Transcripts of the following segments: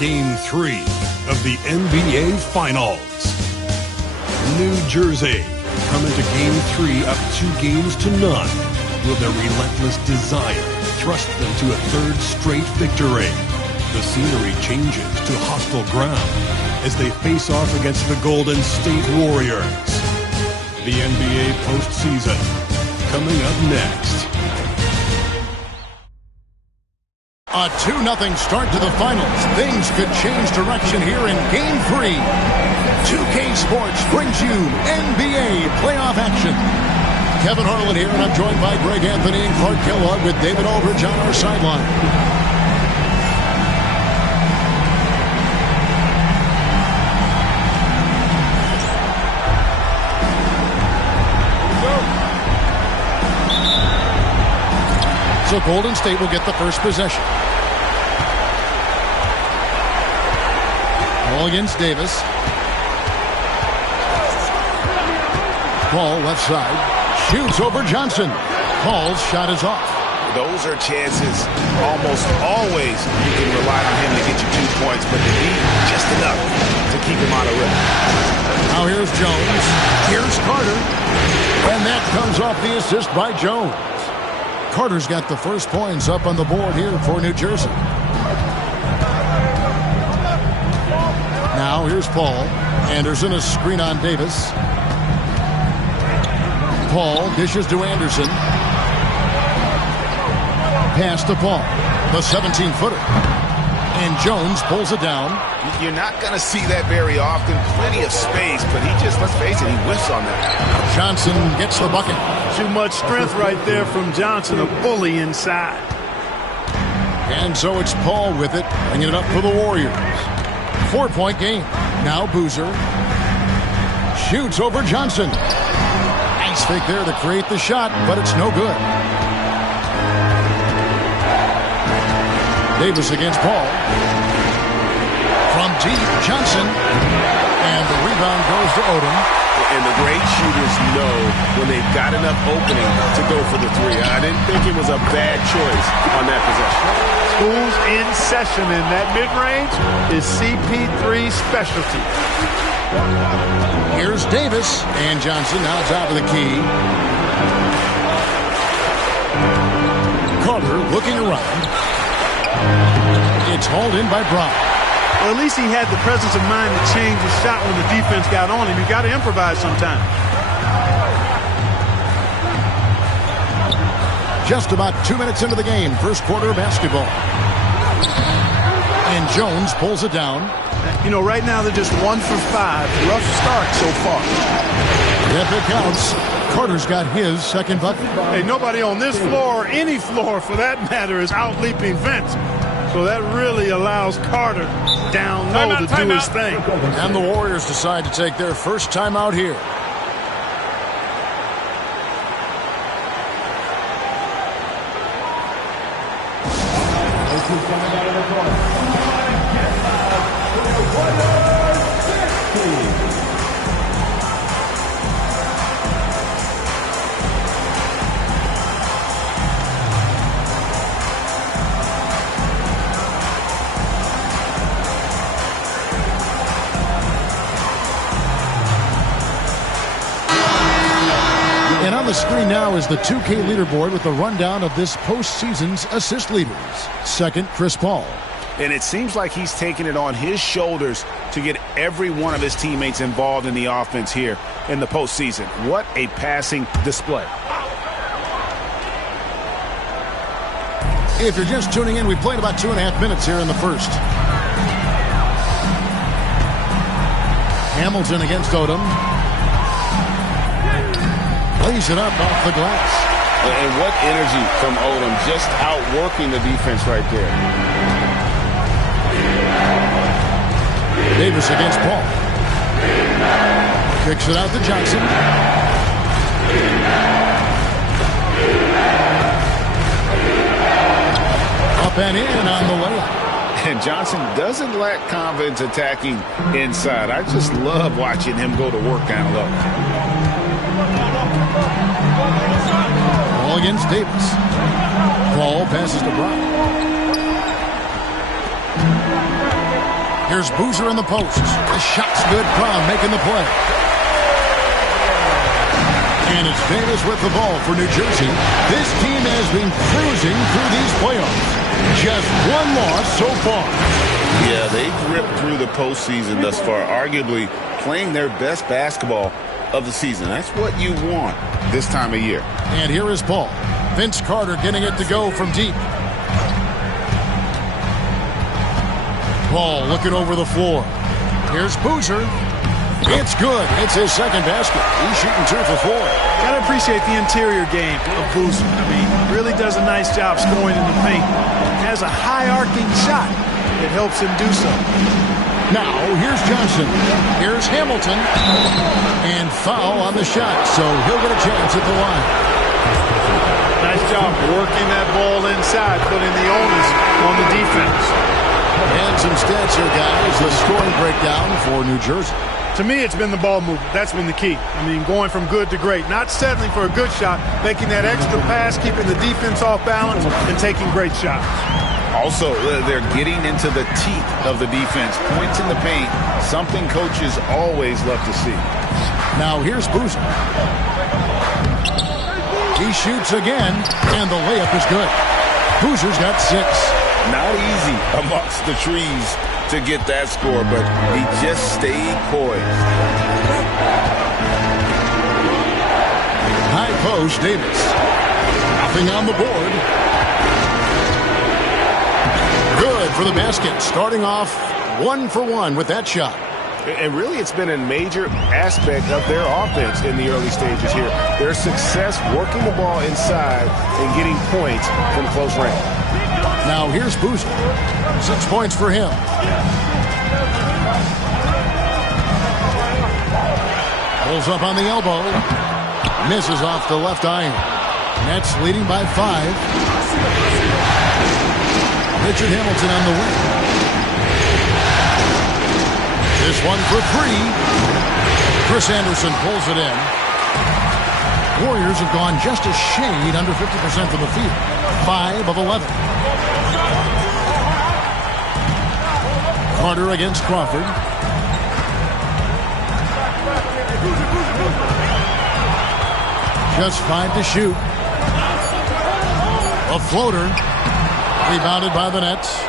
Game 3 of the NBA Finals. New Jersey come into Game 3 up 2 games to none. Will their relentless desire thrust them to a third straight victory? The scenery changes to hostile ground as they face off against the Golden State Warriors. The NBA postseason coming up next. A 2-0 start to the finals. Things could change direction here in Game 3. 2K Sports brings you NBA playoff action. Kevin Harlan here, and I'm joined by Greg Anthony and Clark Kellogg with David Aldridge on our sideline. So Golden State will get the first possession. Ball against Davis. Paul left side. Shoots over Johnson. Paul's shot is off. Those are chances almost always you can rely on him to get you 2 points, but they need just enough to keep him out of rhythm. Now here's Jones. Here's Carter. And that comes off the assist by Jones. Carter's got the first points up on the board here for New Jersey. Now here's Paul. Anderson, a screen on Davis. Paul dishes to Anderson. Pass to Paul. The 17-footer. And Jones pulls it down. You're not going to see that very often. Plenty of space, but he just, let's face it, he whiffs on that. Johnson gets the bucket. Too much strength right there from Johnson, a bully inside. And so it's Paul with it, bringing it up for the Warriors. 4-point game. Now Boozer shoots over Johnson. Nice fake there to create the shot, but it's no good. Davis against Paul. From deep, Johnson. And the rebound goes to Odom. And the great shooters know when they've got enough opening to go for the three. I didn't think it was a bad choice on that possession. School's in session, and that mid-range is CP3's specialty. Here's Davis, and Johnson now top of the key. Carter looking around. It's hauled in by Brown. Well, at least he had the presence of mind to change his shot when the defense got on him. You got to improvise sometimes. Just about 2 minutes into the game, first quarter of basketball. And Jones pulls it down. You know, right now they're just 1 for 5. Rough start so far. If it counts, Carter's got his second bucket. Hey, nobody on this floor, or any floor for that matter, is out-leaping Vince. So that really allows Carter down low to do his thing. And the Warriors decide to take their first timeout here. And on the screen now is the 2K leaderboard with the rundown of this postseason's assist leaders. Second, Chris Paul. And it seems like he's taking it on his shoulders to get every one of his teammates involved in the offense here in the postseason. What a passing display. If you're just tuning in, we played about 2.5 minutes here in the first. Hamilton against Odom. Lays it up off the glass. And what energy from Odom, just outworking the defense right there. Davis against Paul. Kicks it out to Johnson. Up and in on the layup. And Johnson doesn't lack confidence attacking inside. I just love watching him go to work down low. Ball against Davis. Paul passes to Brown. Here's Boozer in the post. The shot's good. Brown making the play. And it's Davis with the ball for New Jersey. This team has been cruising through these playoffs. Just one loss so far. Yeah, they've ripped through the postseason thus far, arguably playing their best basketball of the season. That's what you want this time of year. And here is Paul. Vince Carter getting it to go from deep. Paul looking over the floor. Here's Boozer. It's good. It's his second basket. He's shooting 2 for 4. Gotta appreciate the interior game of Boozer. I mean, really does a nice job scoring in the paint. Has a high arcing shot. It helps him do so. Now, here's Johnson. Here's Hamilton. And foul on the shot, so he'll get a chance at the line. Nice job working that ball inside, putting the onus on the defense. And some stats here, guys. The scoring breakdown for New Jersey. To me, it's been the ball movement. That's been the key. I mean, going from good to great. Not settling for a good shot, making that extra pass, keeping the defense off balance, and taking great shots. Also, they're getting into the teeth of the defense. Points in the paint, something coaches always love to see. Now here's Boozer. He shoots again, and the layup is good. Boozer's got 6. Not easy amongst the trees to get that score, but he just stayed poised. High post, Davis. Nothing on the board. Good for the basket. Starting off 1 for 1 with that shot. And really, it's been a major aspect of their offense in the early stages here. Their success working the ball inside and getting points from close range. Now here's Boozer. 6 points for him. Pulls up on the elbow. Misses off the left iron. Nets leading by 5. Richard Hamilton on the wing. This one for 3. Chris Anderson pulls it in. Warriors have gone just a shade under 50% from the field. 5 of 11. Carter against Crawford. Just 5 to shoot. A floater. Rebounded by the Nets.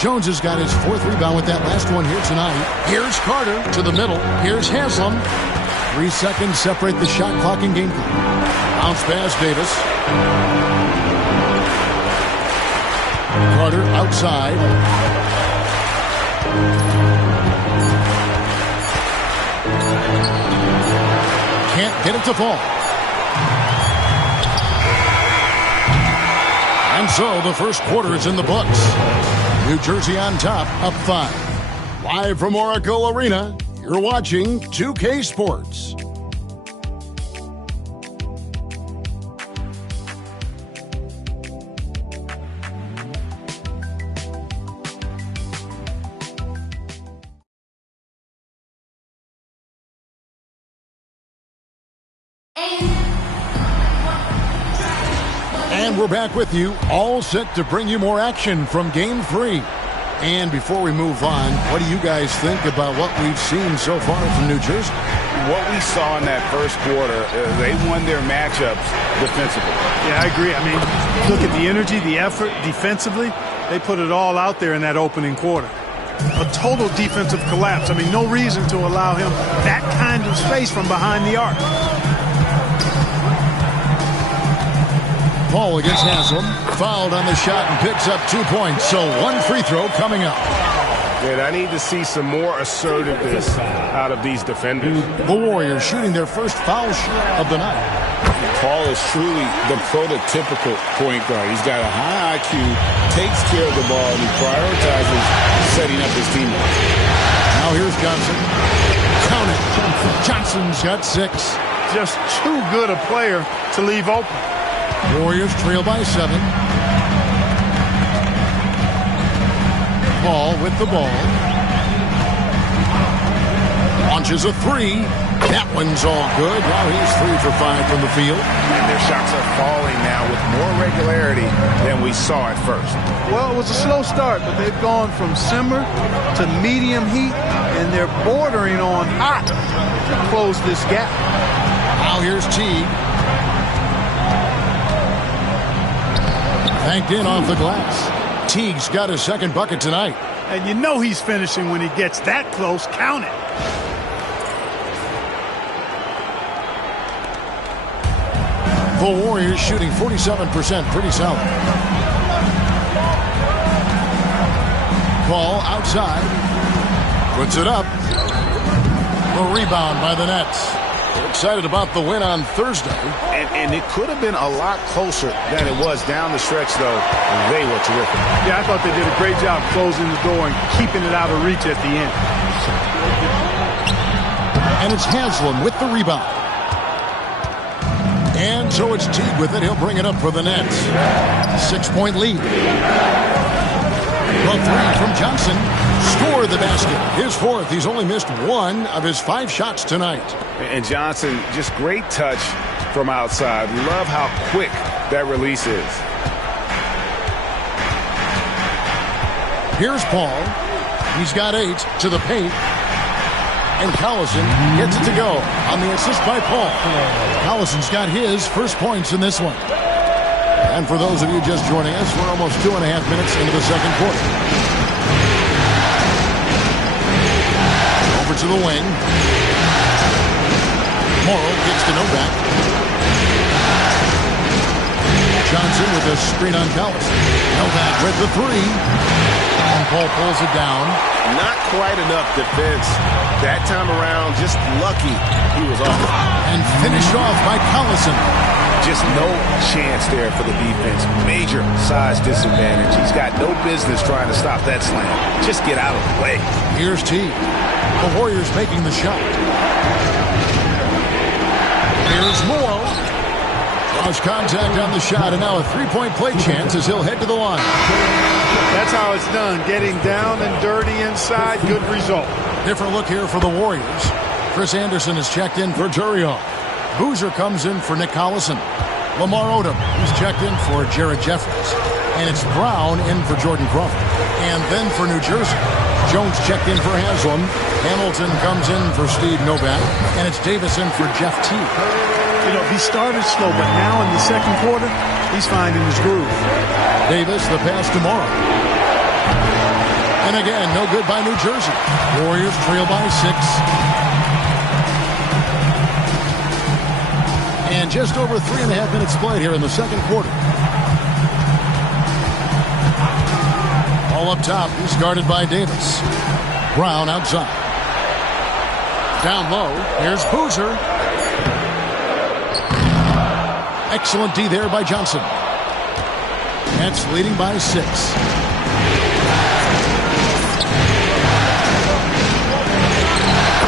Jones has got his 4th rebound with that last one here tonight. Here's Carter to the middle. Here's Haslam. 3 seconds separate the shot clock and game clock. Bounce pass, Davis. Carter outside. Can't get it to fall. And so the first quarter is in the books. New Jersey on top, up 5. Live from Oracle Arena, you're watching 2K Sports. And we're back with you, all set to bring you more action from Game 3. And before we move on, what do you guys think about what we've seen so far from New Jersey? What we saw in that first quarter, they won their matchups defensively. Yeah, I agree. I mean, look at the energy, the effort defensively. They put it all out there in that opening quarter. A total defensive collapse. I mean, no reason to allow him that kind of space from behind the arc. Paul against Haslam. Fouled on the shot and picks up 2 points. So 1 free throw coming up. And I need to see some more assertiveness out of these defenders. The Warriors shooting their first foul shot of the night. Paul is truly the prototypical point guard. He's got a high IQ, takes care of the ball, and he prioritizes setting up his teammates. Now here's Johnson. Count it. Johnson's got 6. Just too good a player to leave open. Warriors trail by 7. Paul with the ball. Launches a three. That one's all good. Now he's 3 for 5 from the field. And their shots are falling now with more regularity than we saw at first. Well, it was a slow start, but they've gone from simmer to medium heat, and they're bordering on hot to close this gap. Now here's Teague. Banked in off the glass. Teague's got his second bucket tonight. And you know he's finishing when he gets that close. Count it. The Warriors shooting 47%, pretty solid. Ball outside. Puts it up. The rebound by the Nets. We're excited about the win on Thursday. And it could have been a lot closer than it was down the stretch, though. They were terrific. Yeah, I thought they did a great job closing the door and keeping it out of reach at the end. And it's Haslam with the rebound. And so it's Teague with it. He'll bring it up for the Nets. 6-point lead. The three from Johnson. Scored the basket. His fourth. He's only missed 1 of his 5 shots tonight. And Johnson, just great touch from outside. Love how quick that release is. Here's Paul. He's got 8 to the paint. And Collison gets it to go on the assist by Paul. Collison's got his first points in this one. And for those of you just joining us, we're almost 2.5 minutes into the second quarter. Over to the wing. Morrow gets to Novak. Johnson with a screen on Collison. Novak with the three. And Paul pulls it down. Not quite enough defense that time around. Just lucky he was off. And finished off by Collison. Just no chance there for the defense. Major size disadvantage. He's got no business trying to stop that slam. Just get out of the way. Here's T. The Warriors making the shot. Here's Morrow. Lost contact on the shot, and now a three-point play chance as he'll head to the line. That's how it's done. Getting down and dirty inside. Good result. Different look here for the Warriors. Chris Anderson is checked in for Turion. Boozer comes in for Nick Collison. Lamar Odom, he's checked in for Jared Jeffries. And it's Brown in for Jordan Crawford. And then for New Jersey, Jones checked in for Haslam. Hamilton comes in for Steve Novak. And it's Davis in for Jeff T. You know, he started slow, but now in the second quarter, he's finding his groove. Davis, the pass to Morrow. And again, no good by New Jersey. Warriors trail by 6. And just over 3.5 minutes played here in the second quarter. All up top, he's guarded by Davis. Brown outside. Down low, here's Boozer. Excellent D there by Johnson. Nets leading by 6.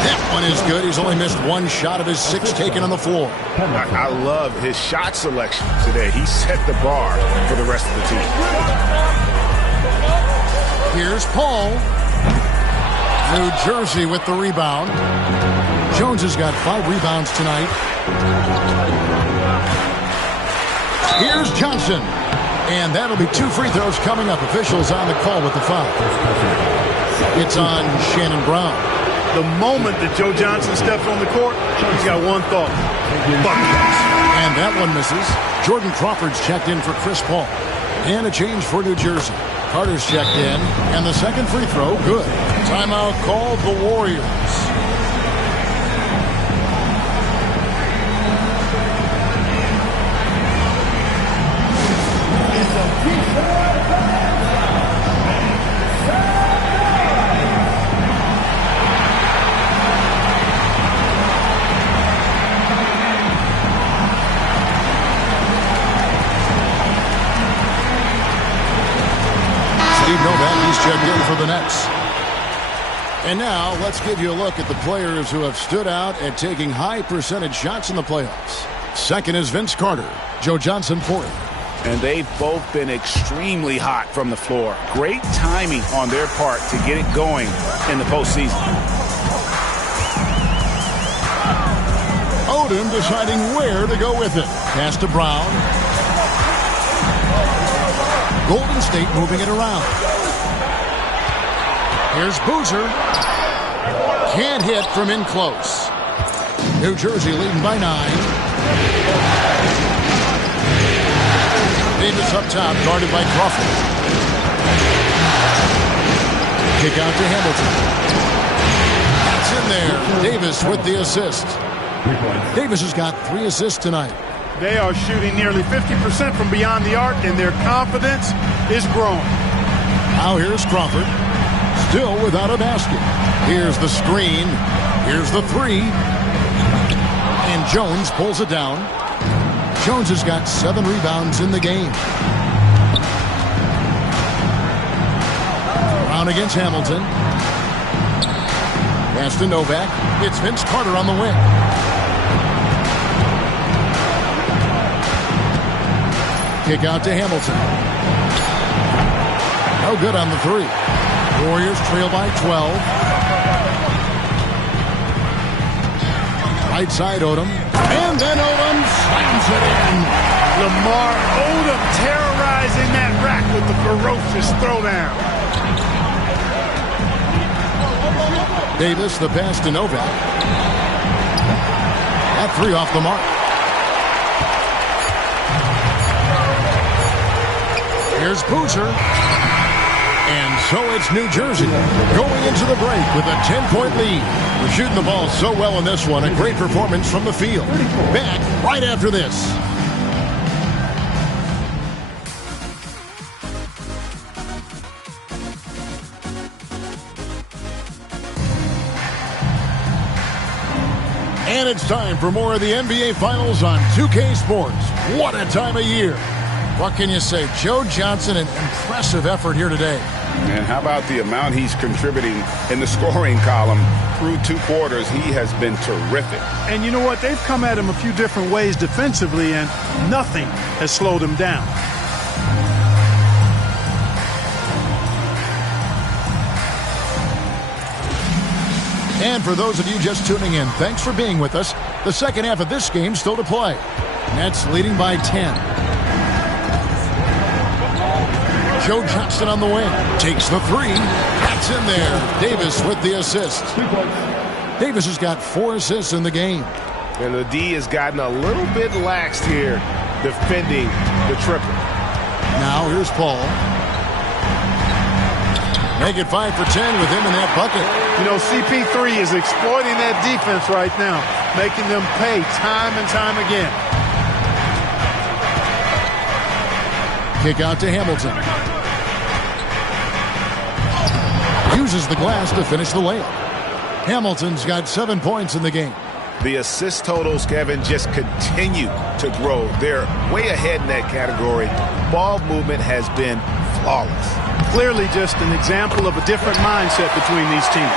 That one is good. He's only missed 1 shot of his 6 taken on the floor. I love his shot selection today. He set the bar for the rest of the team. Here's Paul. New Jersey with the rebound. Jones has got 5 rebounds tonight. Here's Johnson. And that'll be 2 free throws coming up. Officials on the call with the foul. It's on Shannon Brown. The moment that Joe Johnson steps on the court, he's got one thought. Buckets. And that one misses. Jordan Crawford's checked in for Chris Paul. And a change for New Jersey. Carter's checked in. And the second free throw, good. Timeout called the Warriors. Checked in for the Nets. And now let's give you a look at the players who have stood out at taking high percentage shots in the playoffs. Second is Vince Carter. Joe Johnson fourth. And they've both been extremely hot from the floor. Great timing on their part to get it going in the postseason. Odom deciding where to go with it. Pass to Brown. Golden State moving it around. Here's Boozer. Can't hit from in close. New Jersey leading by 9. Davis up top, guarded by Crawford. Kick out to Hamilton. That's in there. Davis with the assist. Davis has got 3 assists tonight. They are shooting nearly 50% from beyond the arc, and their confidence is growing. Now here's Crawford. Still without a basket. Here's the screen. Here's the 3. And Jones pulls it down. Jones has got 7 rebounds in the game. Brown against Hamilton. Pass to Novak. It's Vince Carter on the wing. Kick out to Hamilton. No good on the 3. Warriors trail by 12. Right side Odom. And then Odom slams it in. Lamar Odom terrorizing that rack with the ferocious throwdown. Davis, the pass to Novak. That 3 off the mark. Here's Boozer. And so it's New Jersey going into the break with a 10-point lead. We're shooting the ball so well in this one. A great performance from the field. Back right after this. And it's time for more of the NBA Finals on 2K Sports. What a time of year. What can you say? Joe Johnson, an impressive effort here today. And how about the amount he's contributing in the scoring column through 2 quarters? He has been terrific. And you know what? They've come at him a few different ways defensively, and nothing has slowed him down. And for those of you just tuning in, thanks for being with us. The second half of this game still to play. Nets leading by 10. Joe Johnson on the wing. Takes the 3. That's in there. Davis with the assist. Davis has got 4 assists in the game. And the D has gotten a little bit laxed here defending the triple. Now here's Paul. Make it 5 for 10 with him in that bucket. You know, CP3 is exploiting that defense right now, making them pay time and time again. Kick out to Hamilton. Uses the glass to finish the layup. Hamilton's got 7 points in the game. The assist totals, Kevin, just continue to grow. They're way ahead in that category. Ball movement has been flawless. Clearly just an example of a different mindset between these teams.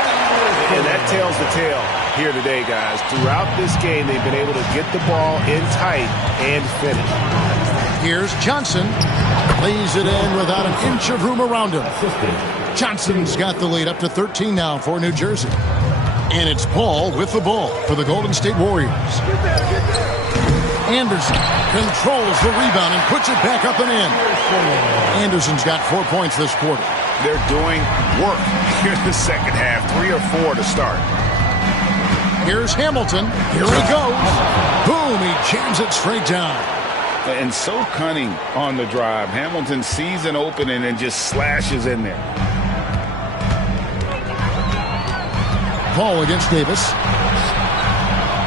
And that tells the tale here today, guys. Throughout this game, they've been able to get the ball in tight and finish. Here's Johnson. Lays it in without an inch of room around him. Johnson's got the lead up to 13 now for New Jersey. And it's Paul with the ball for the Golden State Warriors. Anderson controls the rebound and puts it back up and in. Anderson's got 4 points this quarter. They're doing work here in the second half. 3 or 4 to start. Here's Hamilton. Here he goes. Boom, he jams it straight down. And so cunning on the drive. Hamilton sees an opening and just slashes in there. Paul against Davis.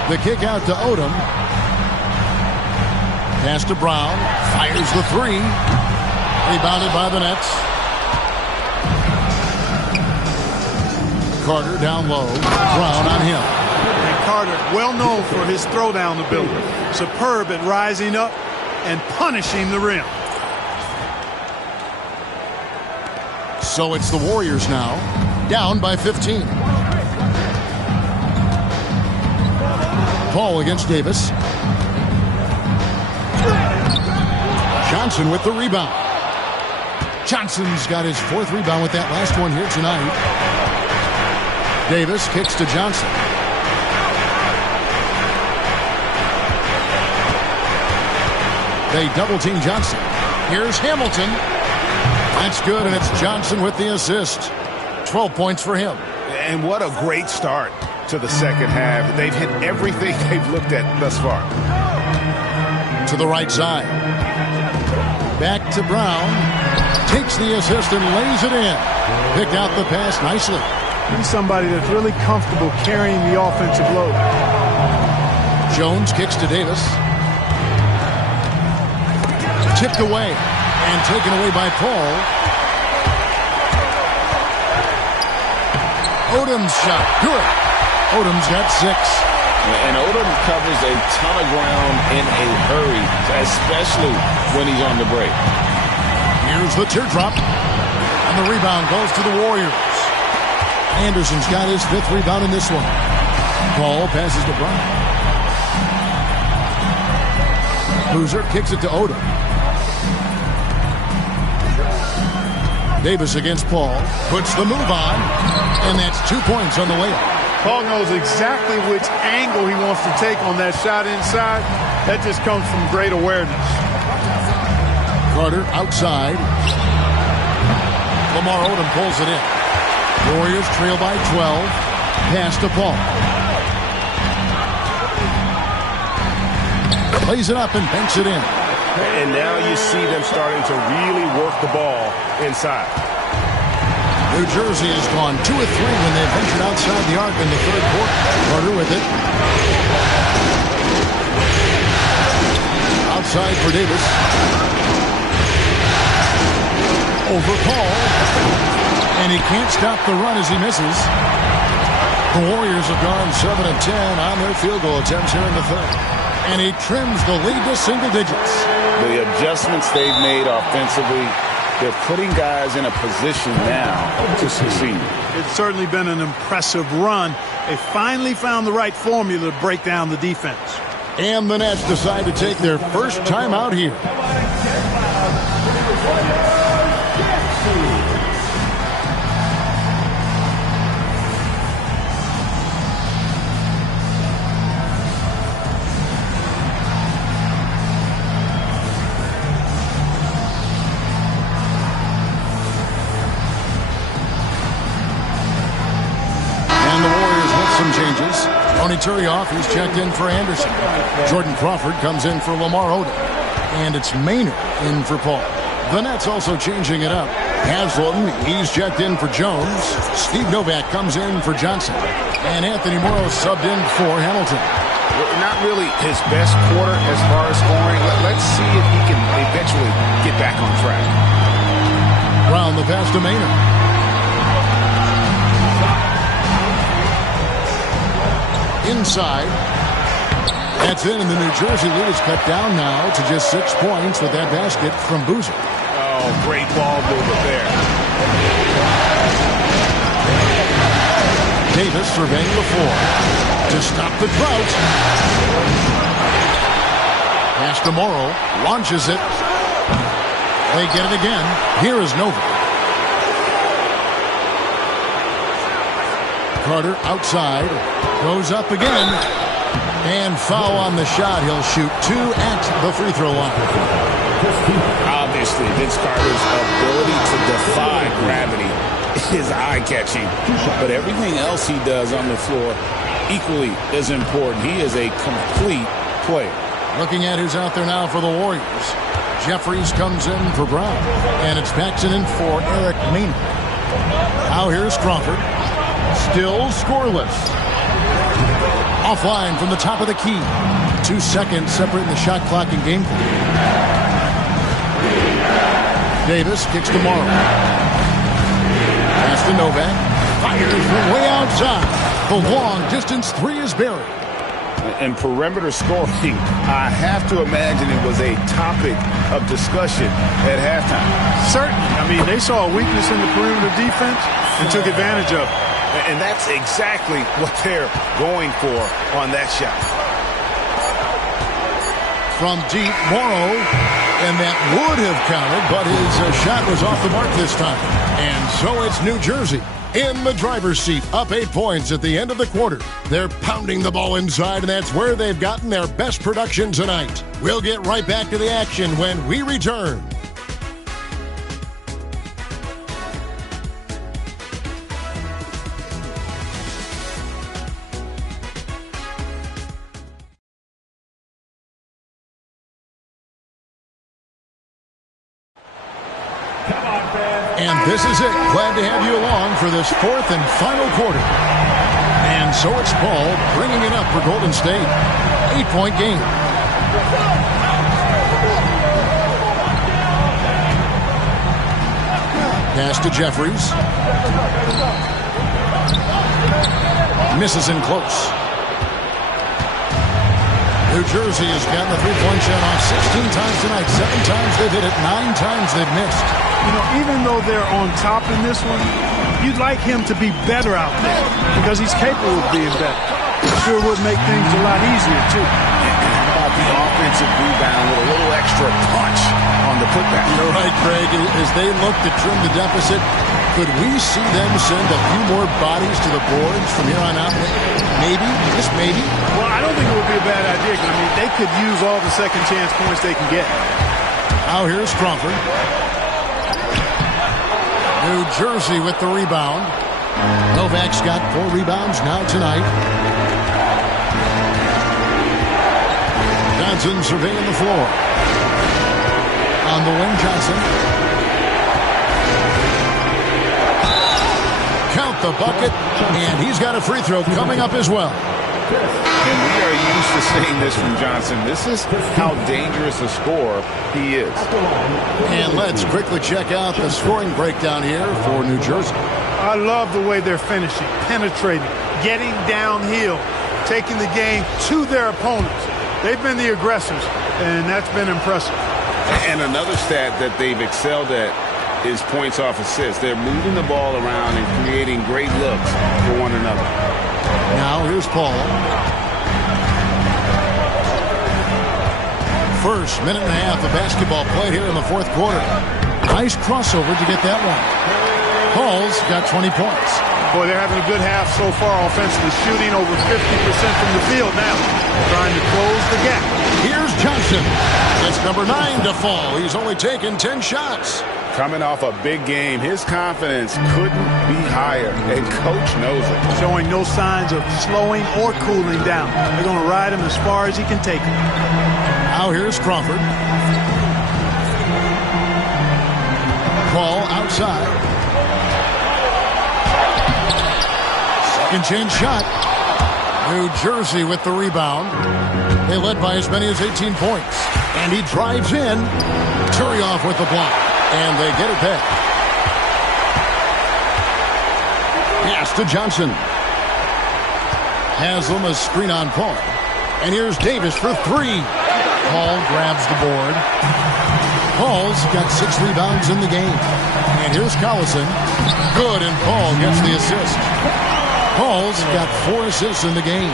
The kick out to Odom. Pass to Brown. Fires the 3. Rebounded by the Nets. Carter down low. Brown on him. And Carter, well known for his throwdown ability. Superb at rising up and punishing the rim. So it's the Warriors now, down by 15. Paul against Davis. Johnson with the rebound. Johnson's got his 4th rebound with that last one here tonight. Davis kicks to Johnson. They double-team Johnson. Here's Hamilton. That's good, and it's Johnson with the assist. 12 points for him. And what a great start to the second half. They've hit everything they've looked at thus far. To the right side. Back to Brown. Takes the assist and lays it in. Picked out the pass nicely. He's somebody that's really comfortable carrying the offensive load. Jones kicks to Davis. Tipped away and taken away by Paul. Odom's shot. Good. Odom's got 6. And Odom covers a ton of ground in a hurry, especially when he's on the break. Here's the teardrop. And the rebound goes to the Warriors. Anderson's got his 5th rebound in this one. Paul passes to Brown. Boozer kicks it to Odom. Davis against Paul. Puts the move on. And that's 2 points on the layup. Paul knows exactly which angle he wants to take on that shot inside. That just comes from great awareness. Carter outside. Lamar Odom pulls it in. Warriors trail by 12. Pass to Paul. Plays it up and banks it in. And now you see them starting to really work the ball inside. New Jersey has gone 2 of 3 when they've ventured outside the arc in the third quarter. Carter with it. Outside for Davis. Over Paul. And he can't stop the run as he misses. The Warriors have gone 7 of 10 on their field goal attempts here in the third. And he trims the lead to single digits. The adjustments they've made offensively, they're putting guys in a position now to succeed. It's certainly been an impressive run. They finally found the right formula to break down the defense. And the Nets decide to take their first time out here. Changes. Tony Turioff, he's checked in for Anderson. Jordan Crawford comes in for Lamar Odom. And it's Maynard in for Paul. The Nets also changing it up. Haslem, he's checked in for Jones. Steve Novak comes in for Johnson. And Anthony Morrow subbed in for Hamilton. Not really his best quarter as far as scoring. Let's see if he can eventually get back on track. Brown the pass to Maynard. Inside. That's in, and the New Jersey lead is cut down now to just 6 points with that basket from Boozer. Oh, great ball movement there. Davis surveying the floor to stop the drought. Pass to Morrow. Launches it. They get it again. Here is Nova. Carter outside. Goes up again. And foul on the shot. He'll shoot 2 at the free throw line. Obviously, Vince Carter's ability to defy gravity is eye-catching. But everything else he does on the floor equally is important. He is a complete player. Looking at who's out there now for the Warriors. Jeffries comes in for Brown. And it's Paxson in for Eric Maynard. Now here's Crawford. Still scoreless. Offline from the top of the key. 2 seconds separating the shot clock and game clock. Davis kicks to Morrow. Pass to Novak. Fires from way outside. The long distance 3 is buried. And perimeter scoring, I have to imagine it was a topic of discussion at halftime. Certainly. I mean, they saw a weakness in the perimeter defense and took advantage of it. And that's exactly what they're going for on that shot. From deep, Morrow, and that would have counted, but his shot was off the mark this time. And so it's New Jersey in the driver's seat, up 8 points at the end of the quarter. They're pounding the ball inside, and that's where they've gotten their best production tonight. We'll get right back to the action when we return. And this is it. Glad to have you along for this fourth and final quarter. And so it's Paul bringing it up for Golden State. 8-point game. Pass to Jeffries. Misses in close. New Jersey has gotten the three-point shot off 16 times tonight. 7 times they've hit it. 9 times they've missed. You know, even though they're on top in this one, you'd like him to be better out there because he's capable of being better. It sure would make things a lot easier, too. How about the offensive rebound with a little extra punch on the putback? You're right, Craig. As they look to trim the deficit, could we see them send a few more bodies to the boards from here on out? Maybe, just maybe. Well, I don't think it would be a bad idea. I mean, they could use all the second chance points they can get. Now here's Crawford. New Jersey with the rebound. Novak's got 4 rebounds now tonight. Johnson surveying the floor. On the wing, Johnson. Count the bucket, and he's got a free throw coming up as well. And we are used to seeing this from Johnson. This is how dangerous a scorer he is. And let's quickly check out the scoring breakdown here for New Jersey. I love the way they're finishing, penetrating, getting downhill, taking the game to their opponents. They've been the aggressors, and that's been impressive. And another stat that they've excelled at is points off assists. They're moving the ball around and creating great looks for one another. Now here's Paul. First minute and a half of basketball played here in the fourth quarter. Nice crossover to get that one. Paul's got 20 points. Boy, they're having a good half so far offensively, shooting over 50% from the field now, trying to close the gap. Here's Johnson. It's number 9 to fall. He's only taken 10 shots. Coming off a big game, his confidence couldn't be higher, and Coach knows it. Showing no signs of slowing or cooling down. They're going to ride him as far as he can take him. Now here's Crawford. Ball outside. Second chance shot. New Jersey with the rebound. They led by as many as 18 points. And he drives in. Turioff with the block. And they get it back. Pass to Johnson. Haslam a screen on Paul. And here's Davis for 3. Paul grabs the board. Paul's got 6 rebounds in the game. And here's Collison. Good, and Paul gets the assist. Paul's got 4 assists in the game.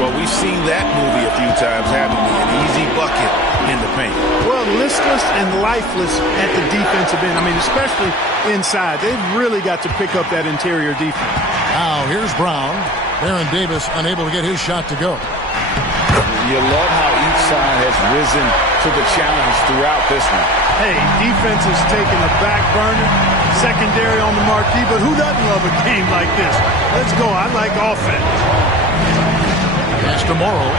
Well, we've seen that movie a few times, haven't we? An easy bucket in the paint. Well, listless and lifeless at the defensive end. I mean, especially inside. They've really got to pick up that interior defense. Now, here's Brown. Baron Davis unable to get his shot to go. You love how each side has risen to the challenge throughout this one. Hey, defense is taking a back burner, secondary on the marquee, but who doesn't love a game like this? Let's go. I like offense. Pass to Morrow.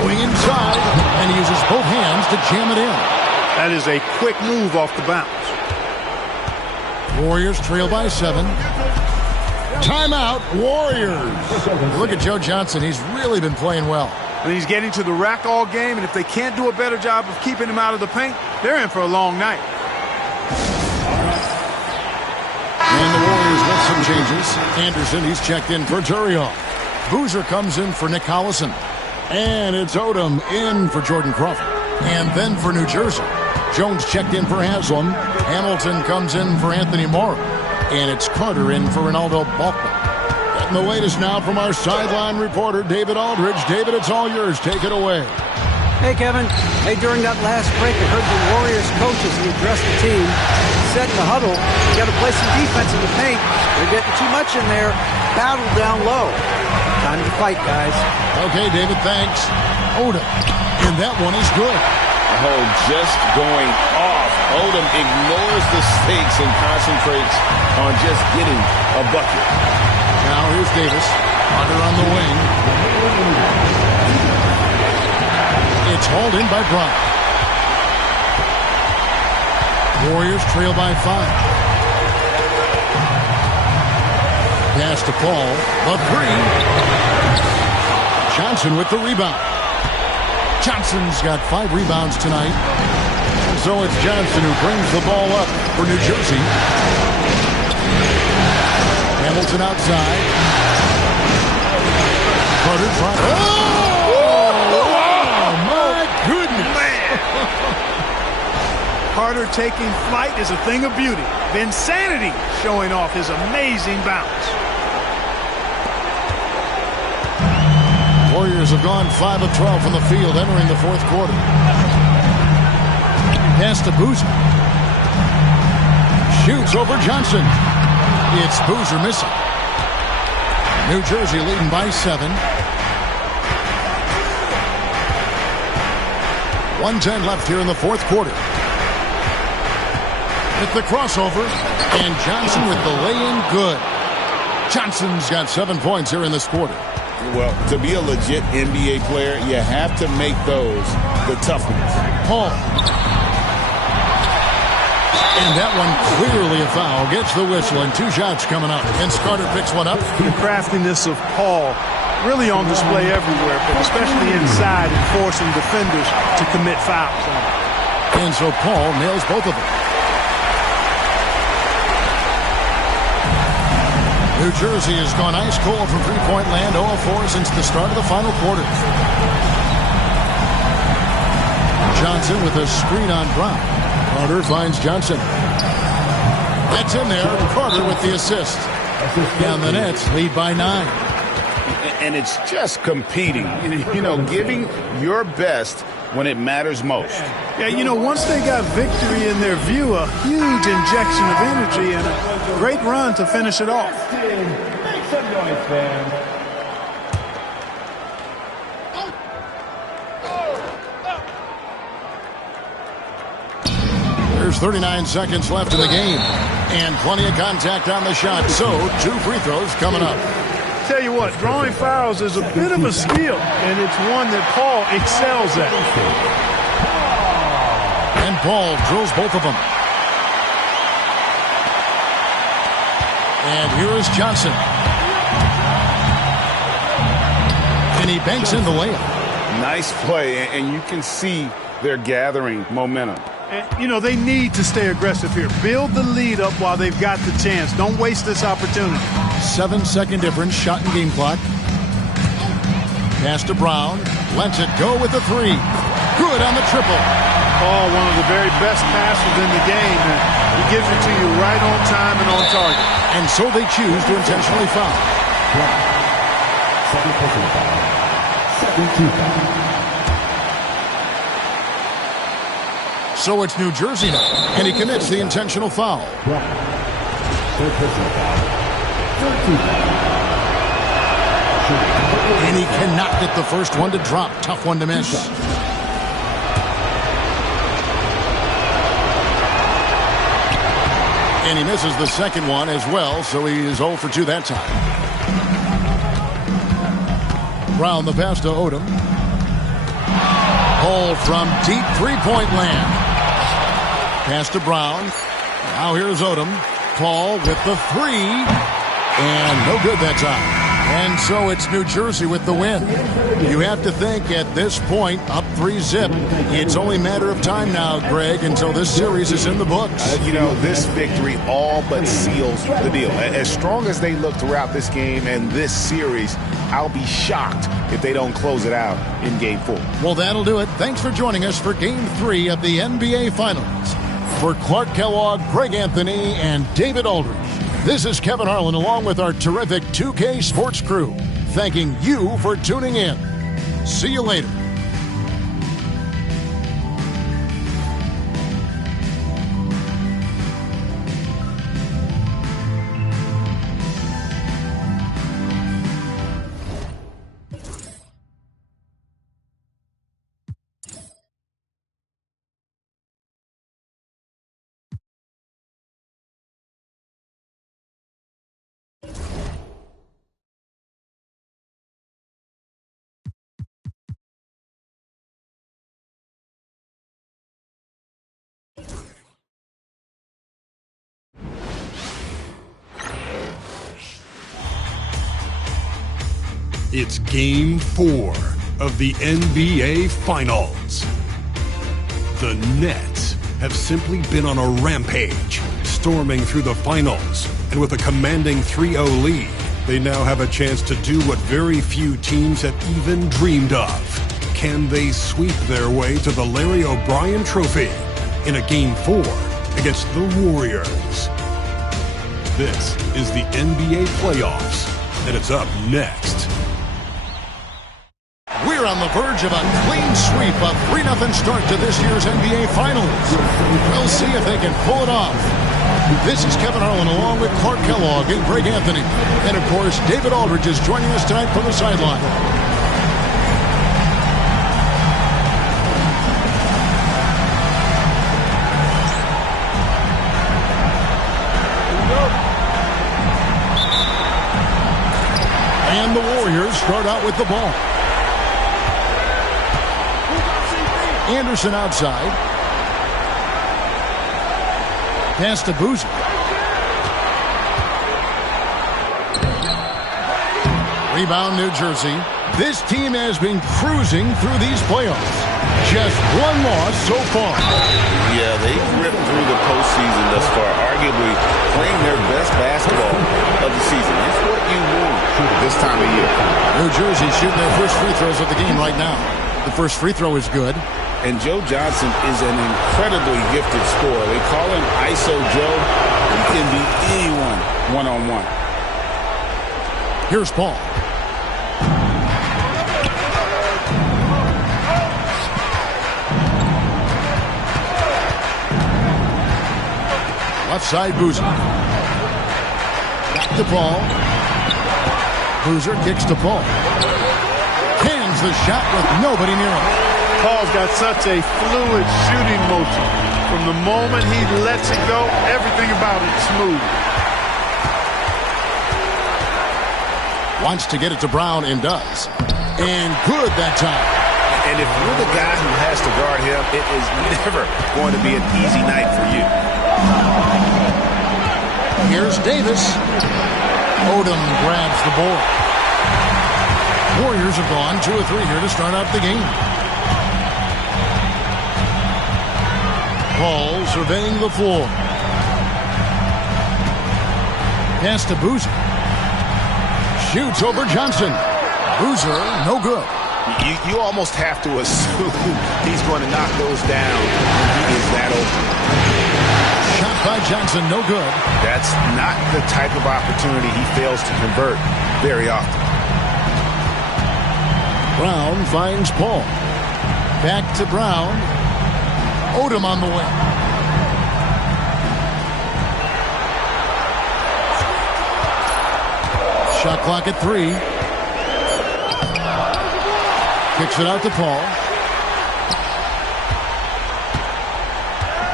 Going inside, and he uses both hands to jam it in. That is a quick move off the bounce. Warriors trail by 7. Timeout, Warriors. Look at Joe Johnson. He's really been playing well. And he's getting to the rack all game, and if they can't do a better job of keeping him out of the paint, they're in for a long night. And the Warriors with some changes. Anderson, he's checked in for Turioff. Boozer comes in for Nick Collison. And it's Odom in for Jordan Crawford. And then for New Jersey, Jones checked in for Haslam. Hamilton comes in for Anthony Morrow. And it's Carter in for Ronaldo Balkman. Getting the latest now from our sideline reporter, David Aldridge. David, it's all yours. Take it away. Hey, Kevin. Hey, during that last break, I heard the Warriors coach as he addressed the team. He said in the huddle, you got to play some defense in the paint. They're getting too much in there. Battle down low. Time to fight, guys. Okay, David, thanks. Odom. And that one is good. Oh, just going off. Odom ignores the stakes and concentrates on just getting a bucket. Now here's Davis. Carter on the wing. It's hauled in by Brown. Warriors trail by 5. Pass to Paul. The 3. Johnson with the rebound. Johnson's got 5 rebounds tonight. And so it's Johnson who brings the ball up for New Jersey. Hamilton outside. Carter trying. Oh, my goodness. Carter taking flight is a thing of beauty. Vinsanity showing off his amazing bounce. Warriors have gone 5 of 12 from the field entering the fourth quarter. Pass to Boozer. Shoots over Johnson. It's Boozer missing. New Jersey leading by 7. 1:10 left here in the fourth quarter. With the crossover, and Johnson with the lay-in good. Johnson's got 7 points here in this quarter. Well, to be a legit NBA player, you have to make those the tough ones. Paul. And that one clearly a foul. Gets the whistle, and 2 shots coming up. And Carter picks one up. The craftiness of Paul really on display everywhere, but especially inside and forcing defenders to commit fouls. And so Paul nails both of them. New Jersey has gone ice cold from three-point land, 0-4 since the start of the final quarter. Johnson with a screen on Brown. Carter finds Johnson. That's in there. Carter with the assist. And the Nets lead by 9. And it's just competing, giving your best when it matters most. Yeah, once they got victory in their view, a huge injection of energy and a great run to finish it off. Make some noise, fans. There's 39 seconds left in the game. And plenty of contact on the shot. So, 2 free throws coming up. Tell you what, drawing fouls is a bit of a skill, and it's one that Paul excels at. And Paul drills both of them. And here is Johnson. And he banks in the layup. Nice play, and you can see they're gathering momentum. And, they need to stay aggressive here. Build the lead up while they've got the chance. Don't waste this opportunity. 7-second difference, shot and game clock. Pass to Brown. Lets it go with the 3. Good on the triple. Paul, one of the very best passers in the game. And he gives it to you right on time and on target. And so they choose to intentionally foul. Second personal foul. Second team foul. So it's New Jersey now, and he commits the intentional foul. Third personal foul. Third team foul. And he cannot get the first one to drop. Tough one to miss. And he misses the second one as well, so he is 0 for 2 that time. Brown the pass to Odom. Hole from deep three-point land. Pass to Brown. Now here's Odom. Paul with the 3. And no good that time. And so it's New Jersey with the win. You have to think at this point, up 3-zip. It's only a matter of time now, Greg, until this series is in the books. This victory all but seals the deal. As strong as they look throughout this game and this series, I'll be shocked if they don't close it out in Game 4. Well, that'll do it. Thanks for joining us for Game 3 of the NBA Finals. For Clark Kellogg, Greg Anthony, and David Aldridge, this is Kevin Harlan along with our terrific 2K Sports crew, thanking you for tuning in. See you later. It's Game 4 of the NBA Finals. The Nets have simply been on a rampage, storming through the finals. And with a commanding 3-0 lead, they now have a chance to do what very few teams have even dreamed of. Can they sweep their way to the Larry O'Brien Trophy in a Game 4 against the Warriors? This is the NBA playoffs, and it's up next. We're on the verge of a clean sweep, a 3-0 start to this year's NBA Finals. We'll see if they can pull it off. This is Kevin Harlan along with Clark Kellogg and Greg Anthony. And, of course, David Aldridge is joining us tonight from the sideline. And the Warriors start out with the ball. Anderson outside. Pass to Boozer. Rebound, New Jersey. This team has been cruising through these playoffs. Just one loss so far. Yeah, they've ripped through the postseason thus far, arguably playing their best basketball of the season. It's what you want this time of year. New Jersey shooting their first free throws of the game right now. The first free throw is good. And Joe Johnson is an incredibly gifted scorer. They call him ISO Joe. He can be anyone one-on-one. Here's Paul. Left side, Boozer. Back to Paul. Boozer kicks to Paul. Hands the shot with nobody near him. Paul's got such a fluid shooting motion. From the moment he lets it go, everything about it's smooth. Wants to get it to Brown and does. And good that time. And if you're the guy who has to guard him, it is never going to be an easy night for you. Here's Davis. Odom grabs the board. Warriors have gone 2 of 3 here to start out the game. Paul surveying the floor. Pass to Boozer. Shoots over Johnson. Boozer, no good. You almost have to assume he's going to knock those down when he is that open. Shot by Johnson, no good. That's not the type of opportunity he fails to convert very often. Brown finds Paul. Back to Brown. Odom on the way. Shot clock at 3. Kicks it out to Paul.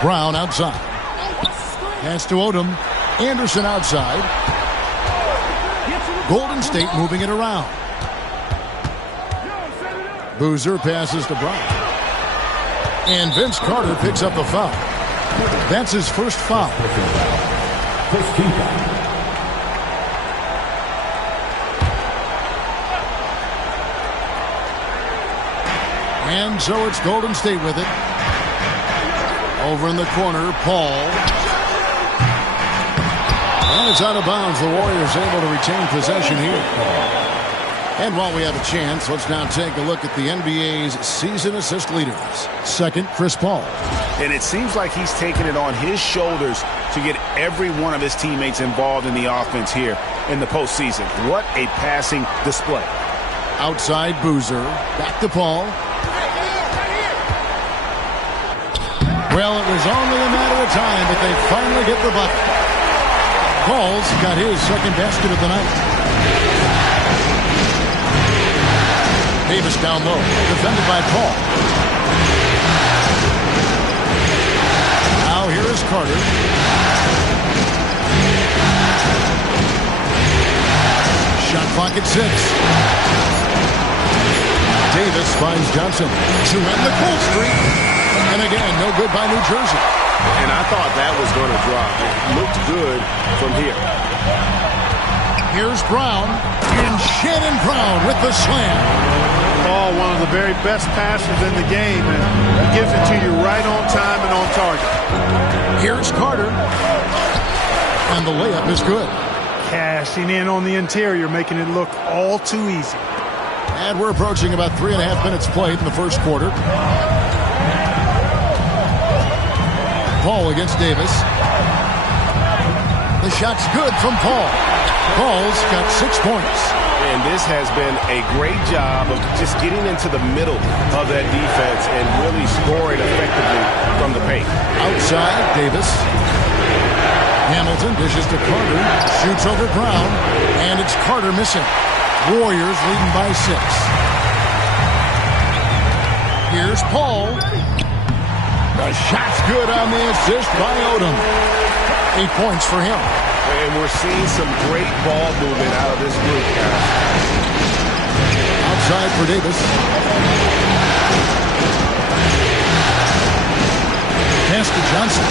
Brown outside. Pass to Odom. Anderson outside. Golden State moving it around. Boozer passes to Brown. And Vince Carter picks up the foul. That's his first foul. And so it's Golden State with it. Over in the corner, Paul. And it's out of bounds. The Warriors able to retain possession here. And while we have a chance, let's now take a look at the NBA's season assist leaders. Second, Chris Paul. And it seems like he's taking it on his shoulders to get every one of his teammates involved in the offense here in the postseason. What a passing display. Outside Boozer. Back to Paul. Well, it was only a matter of time, but they finally get the bucket. Paul's got his second basket of the night. Davis down low, defended by Paul. Now here is Carter. Shot clock at 6. Davis finds Johnson to end the cold streak. And again, no good by New Jersey. And I thought that was going to drop. It looked good from here. Here's Brown. In Shannon Brown with the slam. Oh, one of the very best passes in the game, and he gives it to you right on time and on target. Here's Carter. And the layup is good. Cashing in on the interior, making it look all too easy. And we're approaching about 3.5 minutes played in the first quarter. Paul against Davis. The shot's good from Paul. Paul's got 6 points. And this has been a great job of just getting into the middle of that defense and really scoring effectively from the paint. Outside, Davis. Hamilton dishes to Carter. Shoots over Brown. And it's Carter missing. Warriors leading by 6. Here's Paul. The shot's good on the assist by Odom. 8 points for him. And we're seeing some great ball movement out of this group, guys. Outside for Davis. Pass to Johnson.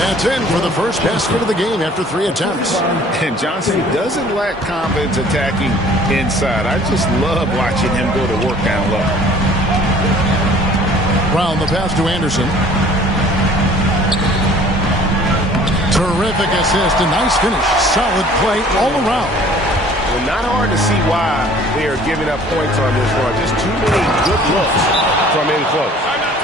That's in for the first basket of the game after 3 attempts. And Johnson doesn't lack confidence attacking inside. I just love watching him go to work down low. Brown the pass to Anderson. Terrific assist, a nice finish. Solid play all around. Well, not hard to see why they are giving up points on this run. Just too many good looks from in close.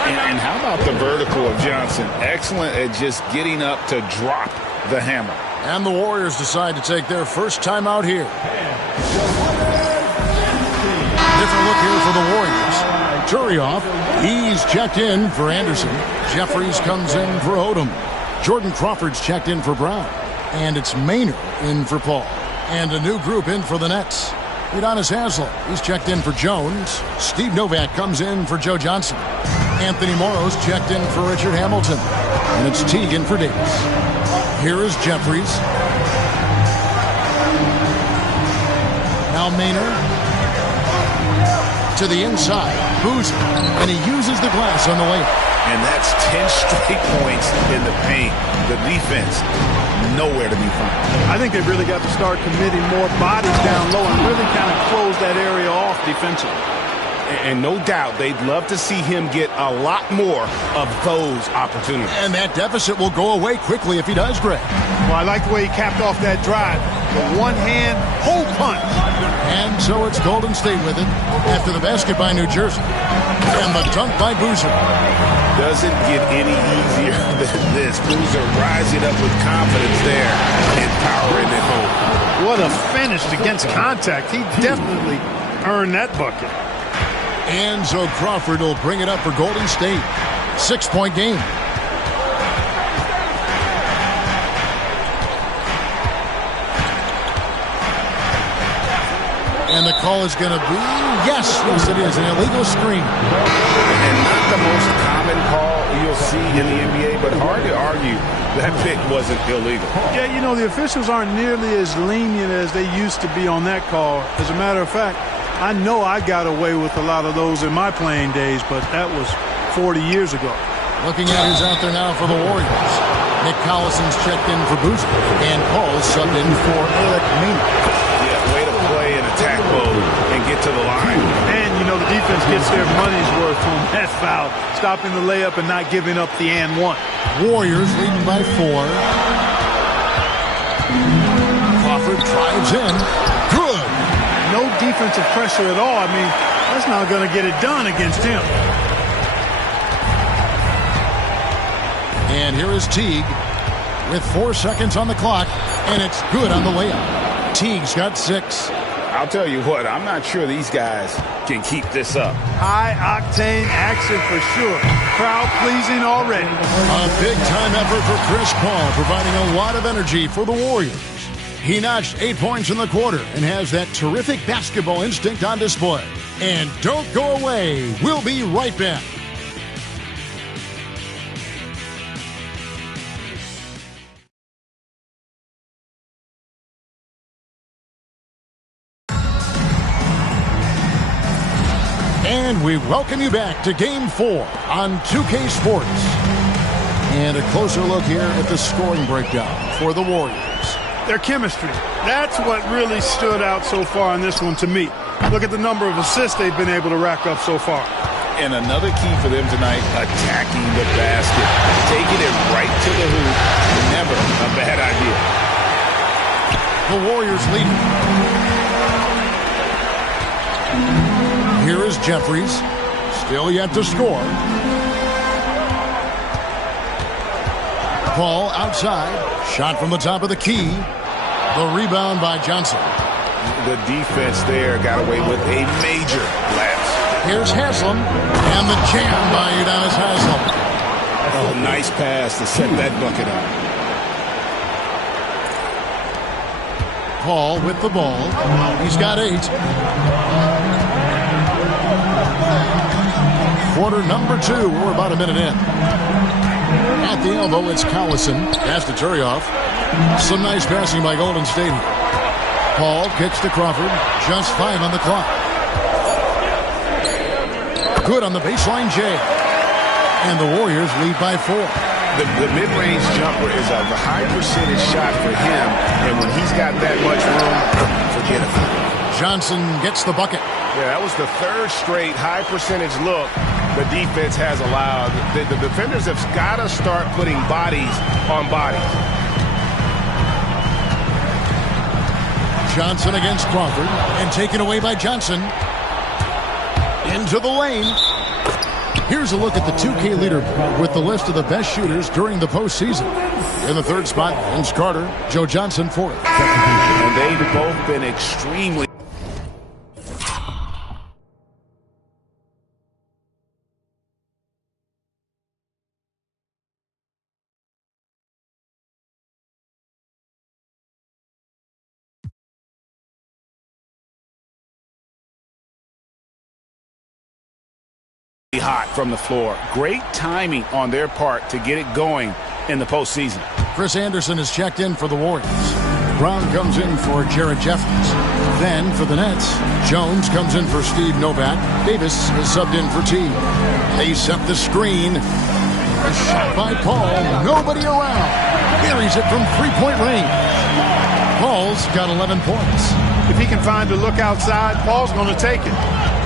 And how about the vertical of Johnson? Excellent at just getting up to drop the hammer. And the Warriors decide to take their first time out here. Different look here for the Warriors. Turioff, he's checked in for Anderson. Jeffries comes in for Odom. Jordan Crawford's checked in for Brown. And it's Maynard in for Paul. And a new group in for the Nets. Udonis Haslem, he's checked in for Jones. Steve Novak comes in for Joe Johnson. Anthony Morrow's checked in for Richard Hamilton. And it's Teague in for Davis. Here is Jeffries. Now Maynard. To the inside. Boozer. And he uses the glass on the layup. And that's 10 straight points in the paint. The defense, nowhere to be found. I think they've really got to start committing more bodies down low and really kind of close that area off defensively. And no doubt they'd love to see him get a lot more of those opportunities. And that deficit will go away quickly if he does, Greg. Well, I like the way he capped off that drive. The one-hand hole punch. And so it's Golden State with it after the basket by New Jersey. And the dunk by Boozer. Doesn't get any easier than this. Boozer rising up with confidence there and powering it home. What a finish against contact. He definitely earned that bucket. And so Crawford will bring it up for Golden State. 6-point game. And the call is going to be, yes, it is, an illegal screen. And not the most common call you'll see in the NBA, but hard to argue that pick wasn't illegal. Yeah, you know, the officials aren't nearly as lenient as they used to be on that call. As a matter of fact, I know I got away with a lot of those in my playing days, but that was 40 years ago. Looking at who's out there now for the Warriors. Nick Collison's checked in for Boozer. And Paul's subbed in for Eric Maynard. Yeah, way to play in attack mode and get to the line. And, you know, the defense gets their money's worth on that foul. Stopping the layup and not giving up the and one. Warriors leading by 4. Crawford drives in. Good. No defensive pressure at all. I mean, that's not going to get it done against him. And here is Teague with 4 seconds on the clock, and it's good on the layup. Teague's got 6. I'll tell you what, I'm not sure these guys can keep this up. High-octane action for sure. Crowd pleasing already. A big-time effort for Chris Paul, providing a lot of energy for the Warriors. He notched 8 points in the quarter and has that terrific basketball instinct on display. And don't go away. We'll be right back. And we welcome you back to Game 4 on 2K Sports. And a closer look here at the scoring breakdown for the Warriors. Their chemistry. That's what really stood out so far in this one to me. Look at the number of assists they've been able to rack up so far. And another key for them tonight, attacking the basket. Taking it right to the hoop. Never a bad idea. The Warriors lead. Here is Jeffries. Still yet to score. Paul outside. Shot from the top of the key. The rebound by Johnson. The defense there got away with a major lapse. Here's Haslam. And the jam by Udonis Haslam. Oh, nice pass to set that bucket up. Paul with the ball. He's got 8. Quarter number 2. We're about a minute in. At the elbow, it's Collison. Pass to Turioff. Some nice passing by Golden State. Paul kicks to Crawford. Just 5 on the clock. Good on the baseline, Jay. And the Warriors lead by 4. The mid-range jumper is a high percentage shot for him, and when he's got that much room, forget it. Johnson gets the bucket. Yeah, that was the 3rd straight high percentage look the defense has allowed. The defenders have got to start putting bodies on bodies. Johnson against Crawford, and taken away by Johnson. Into the lane. Here's a look at the 2K leaderboard with the list of the best shooters during the postseason. In the 3rd spot, Vince Carter, Joe Johnson 4th. And they've both been extremely... hot from the floor. Great timing on their part to get it going in the postseason. Chris Anderson is checked in for the Warriors. Brown comes in for Jared Jeffries. Then for the Nets, Jones comes in for Steve Novak. Davis is subbed in for T. They set the screen. A shot by Paul. Nobody around. Buries it from 3-point range. Paul's got 11 points. If he can find a look outside, Paul's going to take it.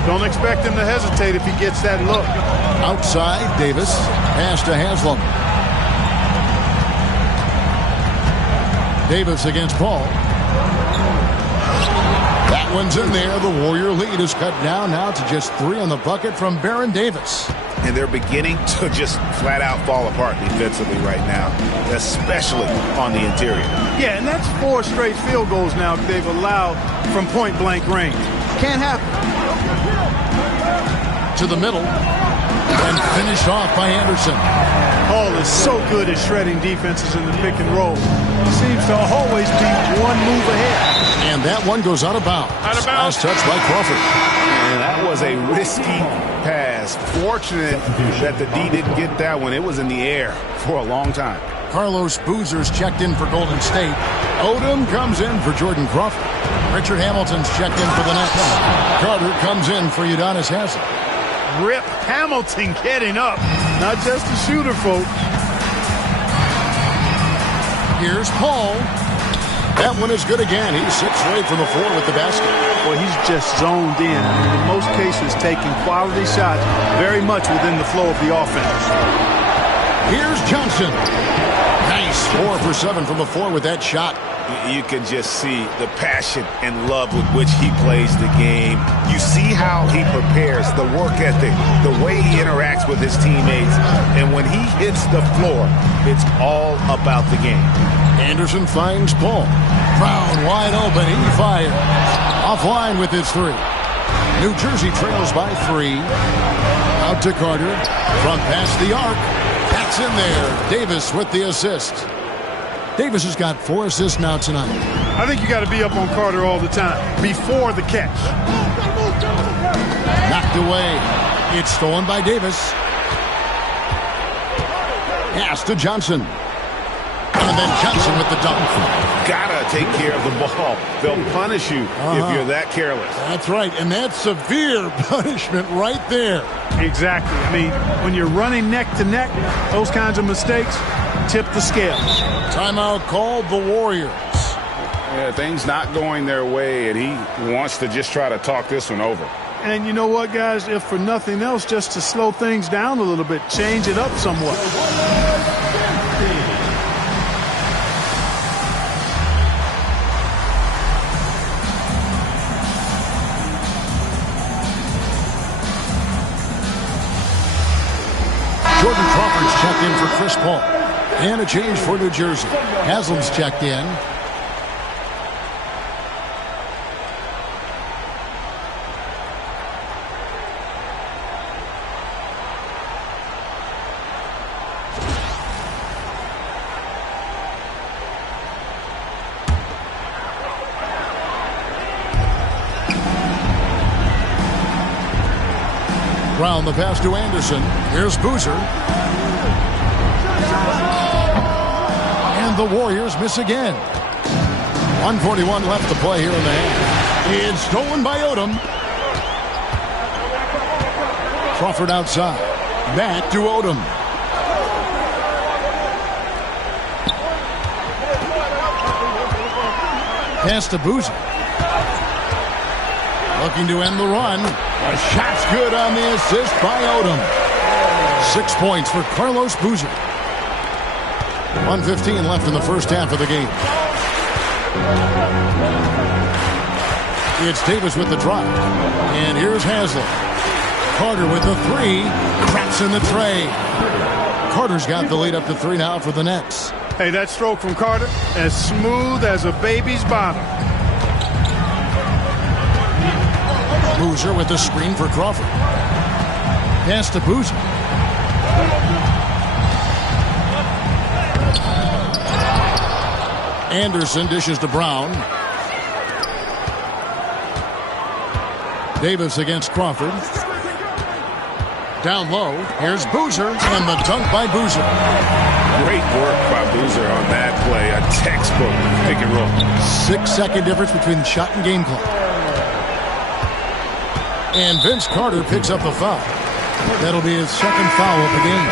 Don't expect him to hesitate if he gets that look. Outside, Davis. Pass to Haslam. Davis against Paul. That one's in there. The Warrior lead is cut down now to just 3 on the bucket from Baron Davis. And they're beginning to just flat out fall apart defensively right now, especially on the interior. Yeah, and that's 4 straight field goals now they've allowed from point-blank range. Can't happen. To the middle. And finished off by Anderson. Paul is so good at shredding defenses in the pick and roll. He seems to always be one move ahead. And that one goes out of bounds. Nice touch by Crawford. And that was a risky pass. Fortunate that the D didn't get that one. It was in the air for a long time. Carlos Boozer's checked in for Golden State. Odom comes in for Jordan Crawford. Richard Hamilton's checked in for the Nets. Carter comes in for Udonis Haslam. Rip Hamilton getting up. Not just a shooter, folks. Here's Paul. That one is good again. He's 6 away from the floor with the basket. Well, he's just zoned in. I mean, in most cases, taking quality shots very much within the flow of the offense. Here's Johnson. Nice 4 for 7 from the floor with that shot. You can just see the passion and love with which he plays the game. You see how he prepares, the work ethic, the way he interacts with his teammates. And when he hits the floor, it's all about the game. Anderson finds Paul. Brown wide open. He fires. Offline with his 3. New Jersey trails by 3. Out to Carter. Front past the arc. That's in there. Davis with the assist. Davis has got 4 assists now tonight. I think you got to be up on Carter all the time, before the catch. Knocked away. It's stolen by davis. Pass to Johnson. And then Johnson with the dunk. Gotta take care of the ball. They'll punish you if you're that careless. That's right, and that's severe punishment right there. Exactly. I mean, when you're running neck to neck, those kinds of mistakes tip the scales. Timeout called the Warriors. Yeah, things not going their way, and he wants to just try to talk this one over. And you know what, guys? If for nothing else, just to slow things down a little bit, change it up somewhat. Jordan Crawford's checked in for Chris Paul. And a change for New Jersey. Haslam's checked in. Brown the pass to Anderson. Here's Boozer. And the Warriors miss again. 1:41 left to play here in the half. It's stolen by Odom. Crawford outside. Back to Odom. Pass to Boozer. Looking to end the run. A shot's good on the assist by Odom. 6 points for Carlos Boozer. 1:15 left in the first half of the game. It's Davis with the drive. And here's Haslam. Carter with the three. Cracks in the tray. Carter's got the lead up to 3 now for the Nets. Hey, that stroke from Carter, as smooth as a baby's bottom. Boozer with the screen for Crawford. Pass to Boozer. Anderson dishes to Brown. Davis against Crawford. Down low. Here's Boozer. And the dunk by Boozer. Great work by Boozer on that play. A textbook pick and roll. 6-second difference between shot and game clock. And Vince Carter picks up the foul. That'll be his second foul of the game.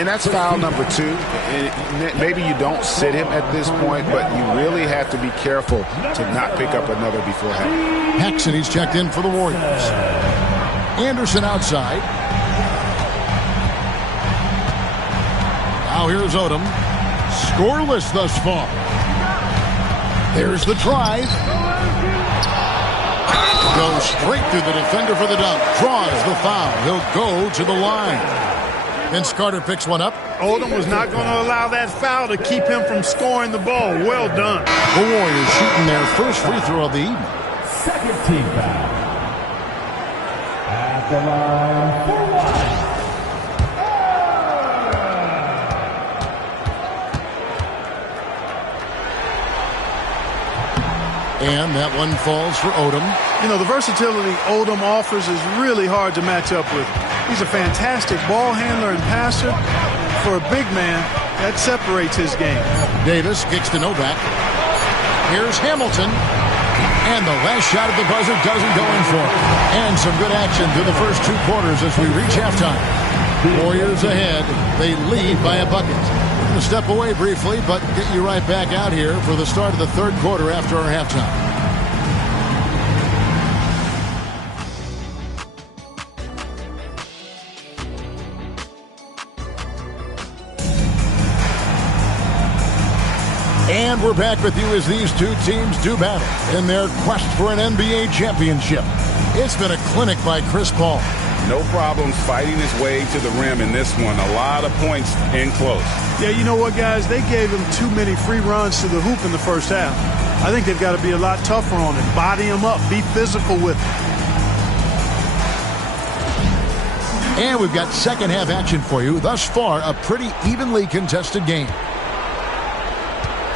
And that's foul number 2. And maybe you don't sit him at this point, but you really have to be careful to not pick up another beforehand. Paxson, he's checked in for the Warriors. Anderson outside. Now here's Odom. Scoreless thus far. There's the drive. Goes straight through the defender for the dunk. Draws the foul. He'll go to the line. Vince Carter picks one up. Odom was not going to allow that foul to keep him from scoring the ball. Well done. The Warriors shooting their first free throw of the evening. Second team foul. At the line for one. And that one falls for Odom. You know, the versatility Odom offers is really hard to match up with. He's a fantastic ball handler and passer. For a big man, that separates his game. Davis kicks to Novak. Here's Hamilton. And the last shot at the buzzer doesn't go in for him. And some good action through the first 2 quarters as we reach halftime. Warriors ahead. They lead by a bucket. We're going to step away briefly, but get you right back out here for the start of the 3rd quarter after our halftime. And we're back with you as these 2 teams do battle in their quest for an NBA championship. It's been a clinic by Chris Paul. No problems fighting his way to the rim in this one. A lot of points in close. Yeah, you know what, guys? They gave him too many free runs to the hoop in the first half. I think they've got to be a lot tougher on him. Body him up. Be physical with him. And we've got second half action for you. Thus far, a pretty evenly contested game.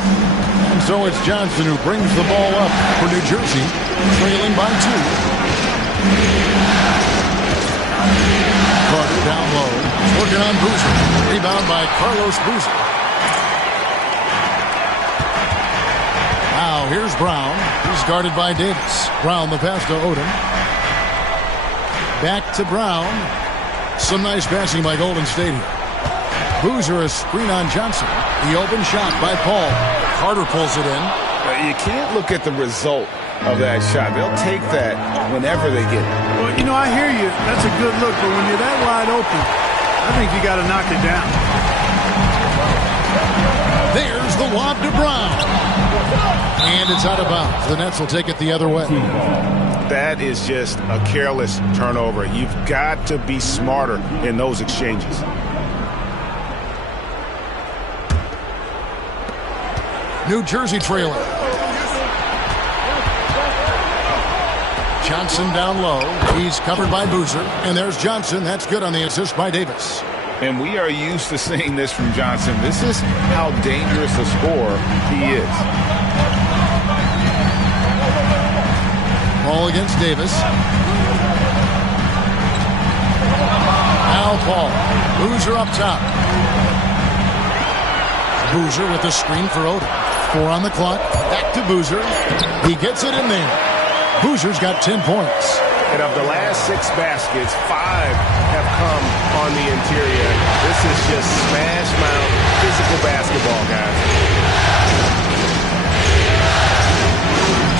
And so it's Johnson who brings the ball up for New Jersey, trailing by 2. Carter down low, working on Boozer. Rebound by Carlos Boozer. Now here's Brown. He's guarded by Davis. Brown the pass to Odom. Back to Brown. Some nice passing by Golden State here. Boozer a screen on Johnson. The open shot by Paul. Carter pulls it in. You can't look at the result of that shot. They'll take that whenever they get it. Well, you know, I hear you. That's a good look, but when you're that wide open, I think you got to knock it down. There's the lob to Brown. And it's out of bounds. The Nets will take it the other way. That is just a careless turnover. You've got to be smarter in those exchanges. New Jersey trailing. Johnson down low. He's covered by Boozer. And there's Johnson. That's good on the assist by Davis. And we are used to seeing this from Johnson. This is how dangerous a scorer he is. Ball against Davis. Now Paul. Boozer up top. Boozer with the screen for Odom. 4 on the clock. Back to Boozer. He gets it in there. Boozer's got 10 points. And of the last 6 baskets, 5 have come on the interior. This is just smash mouth physical basketball, guys.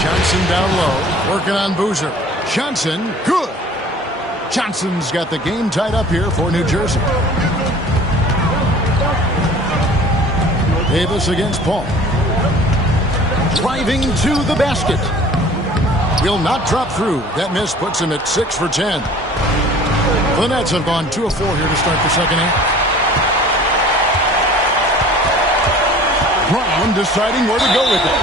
Johnson down low, working on Boozer. Johnson, good. Johnson's got the game tied up here for New Jersey. Davis against Paul. Driving to the basket. Will not drop through. That miss puts him at 6 for 10. The Nets have gone 2 of 4 here to start the second half. Brown deciding where to go with it.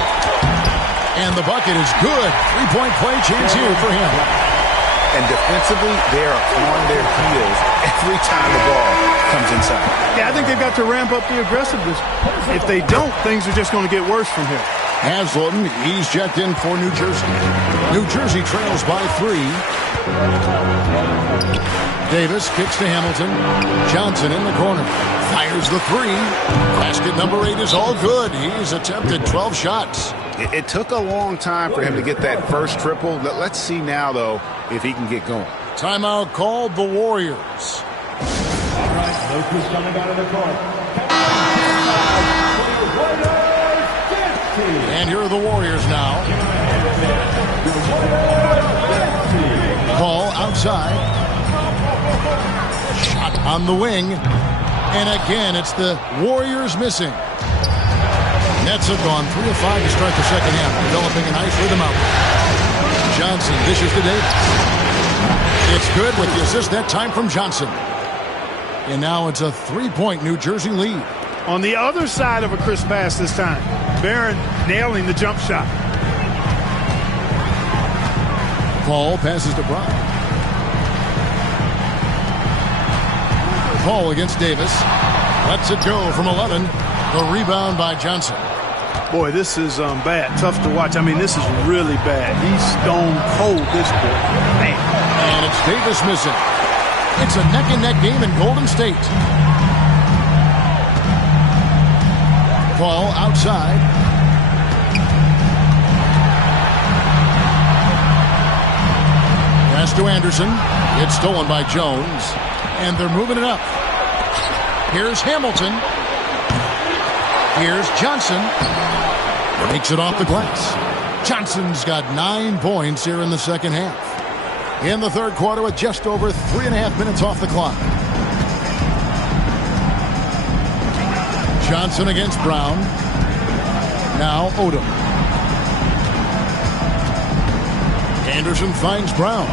And the bucket is good. 3-point play chance here for him. And defensively, they are on their heels every time the ball comes inside. Yeah, I think they've got to ramp up the aggressiveness. If they don't, things are just going to get worse from here. Haslem, he's checked in for New Jersey. New Jersey trails by 3. Davis kicks to Hamilton. Johnson in the corner. Fires the 3. Basket number 8 is all good. He's attempted 12 shots. It took a long time for him to get that first triple. Let's see now, though, if he can get going. Timeout called the Warriors. All right, no two coming out of the court. And here are the Warriors now. Ball outside. Shot on the wing. And again, it's the Warriors missing. Nets have gone 3 of 5 to start the second half, developing a nice rhythm out. Johnson dishes to Davis. It's good with the assist that time from Johnson. And now it's a 3-point New Jersey lead. On the other side of a crisp pass this time. Barron nailing the jump shot. Paul passes to Brown. Paul against Davis. Lets it go from 11. The rebound by Johnson. Boy, this is bad. Tough to watch. I mean, this is really bad. He's stone cold this boy. Man. And it's Davis missing. It's a neck-and-neck game in Golden State. Paul outside. Pass to Anderson. It's stolen by Jones. And they're moving it up. Here's Hamilton. Here's Johnson. Makes it off the glass. Johnson's got 9 points here in the second half. In the third quarter with just over 3.5 minutes off the clock. Johnson against Brown. Now Odom. Anderson finds Brown.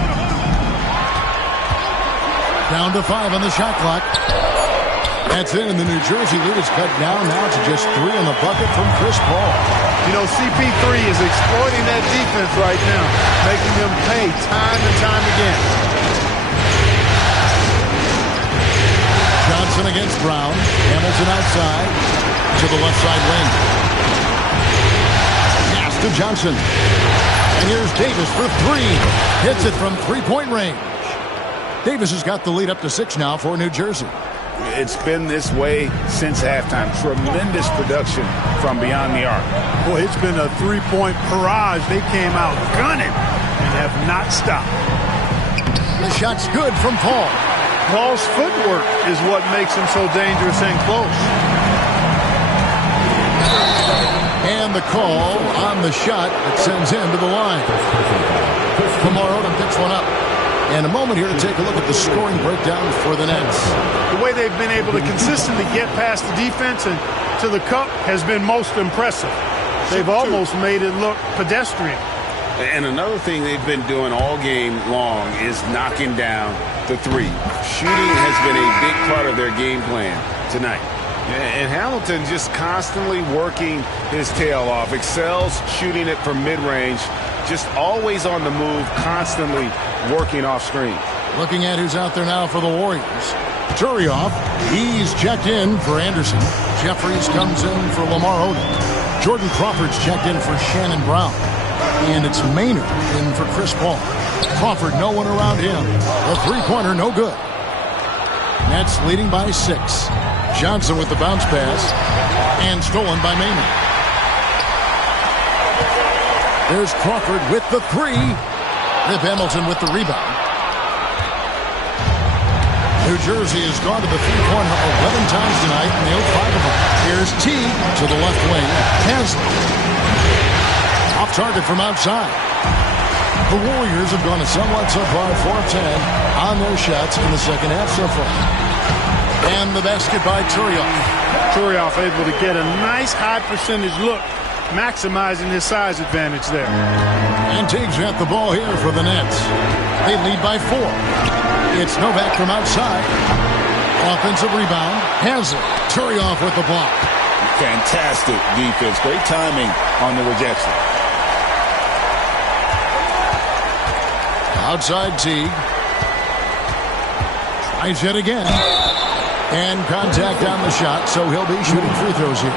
Down to 5 on the shot clock. That's in, and the New Jersey lead is cut down now to just 3 on the bucket from Chris Paul. You know, CP3 is exploiting that defense right now, making them pay time and time again. Johnson against Brown. Hamilton outside to the left side wing. Pass to Johnson. And here's Davis for 3. Hits it from 3-point range. Davis has got the lead up to 6 now for New Jersey. It's been this way since halftime. Tremendous production from beyond the arc. Boy, it's been a 3-point barrage. They came out gunning and have not stopped. The shot's good from Paul. Paul's footwork is what makes him so dangerous and close. And the call on the shot that sends him to the line. Lamar Odom picks one up. And a moment here to take a look at the scoring breakdown for the Nets. The way they've been able to consistently get past the defense and to the cup has been most impressive. They've almost made it look pedestrian. And another thing they've been doing all game long is knocking down the three. Shooting has been a big part of their game plan tonight. And Hamilton just constantly working his tail off. Excels shooting it from mid-range. Just always on the move, constantly working off screen. Looking at who's out there now for the Warriors. Turioff, he's checked in for Anderson. Jeffries comes in for Lamar Odom. Jordan Crawford's checked in for Shannon Brown. And it's Maynard in for Chris Paul. Crawford, no one around him. The three-pointer, no good. Nets leading by 6. Johnson with the bounce pass. And stolen by Maynard. There's Crawford with the 3. Rip Hamilton with the rebound. New Jersey has gone to the three-pointer 11 times tonight, nailed 5 of them. Here's Teague to the left wing. Haslem. Off target from outside. The Warriors have gone a somewhat subpar 4 of 10 on their shots in the second half so far. And the basket by Turioff. Turioff able to get a nice high percentage look, maximizing his size advantage there. And Teague's got the ball here for the Nets. They lead by 4. It's Novak from outside. Offensive rebound. Haslem. Turioff with the block. Fantastic defense. Great timing on the rejection. Outside Teague. Tries it again. And contact on the shot, so he'll be shooting free throws here.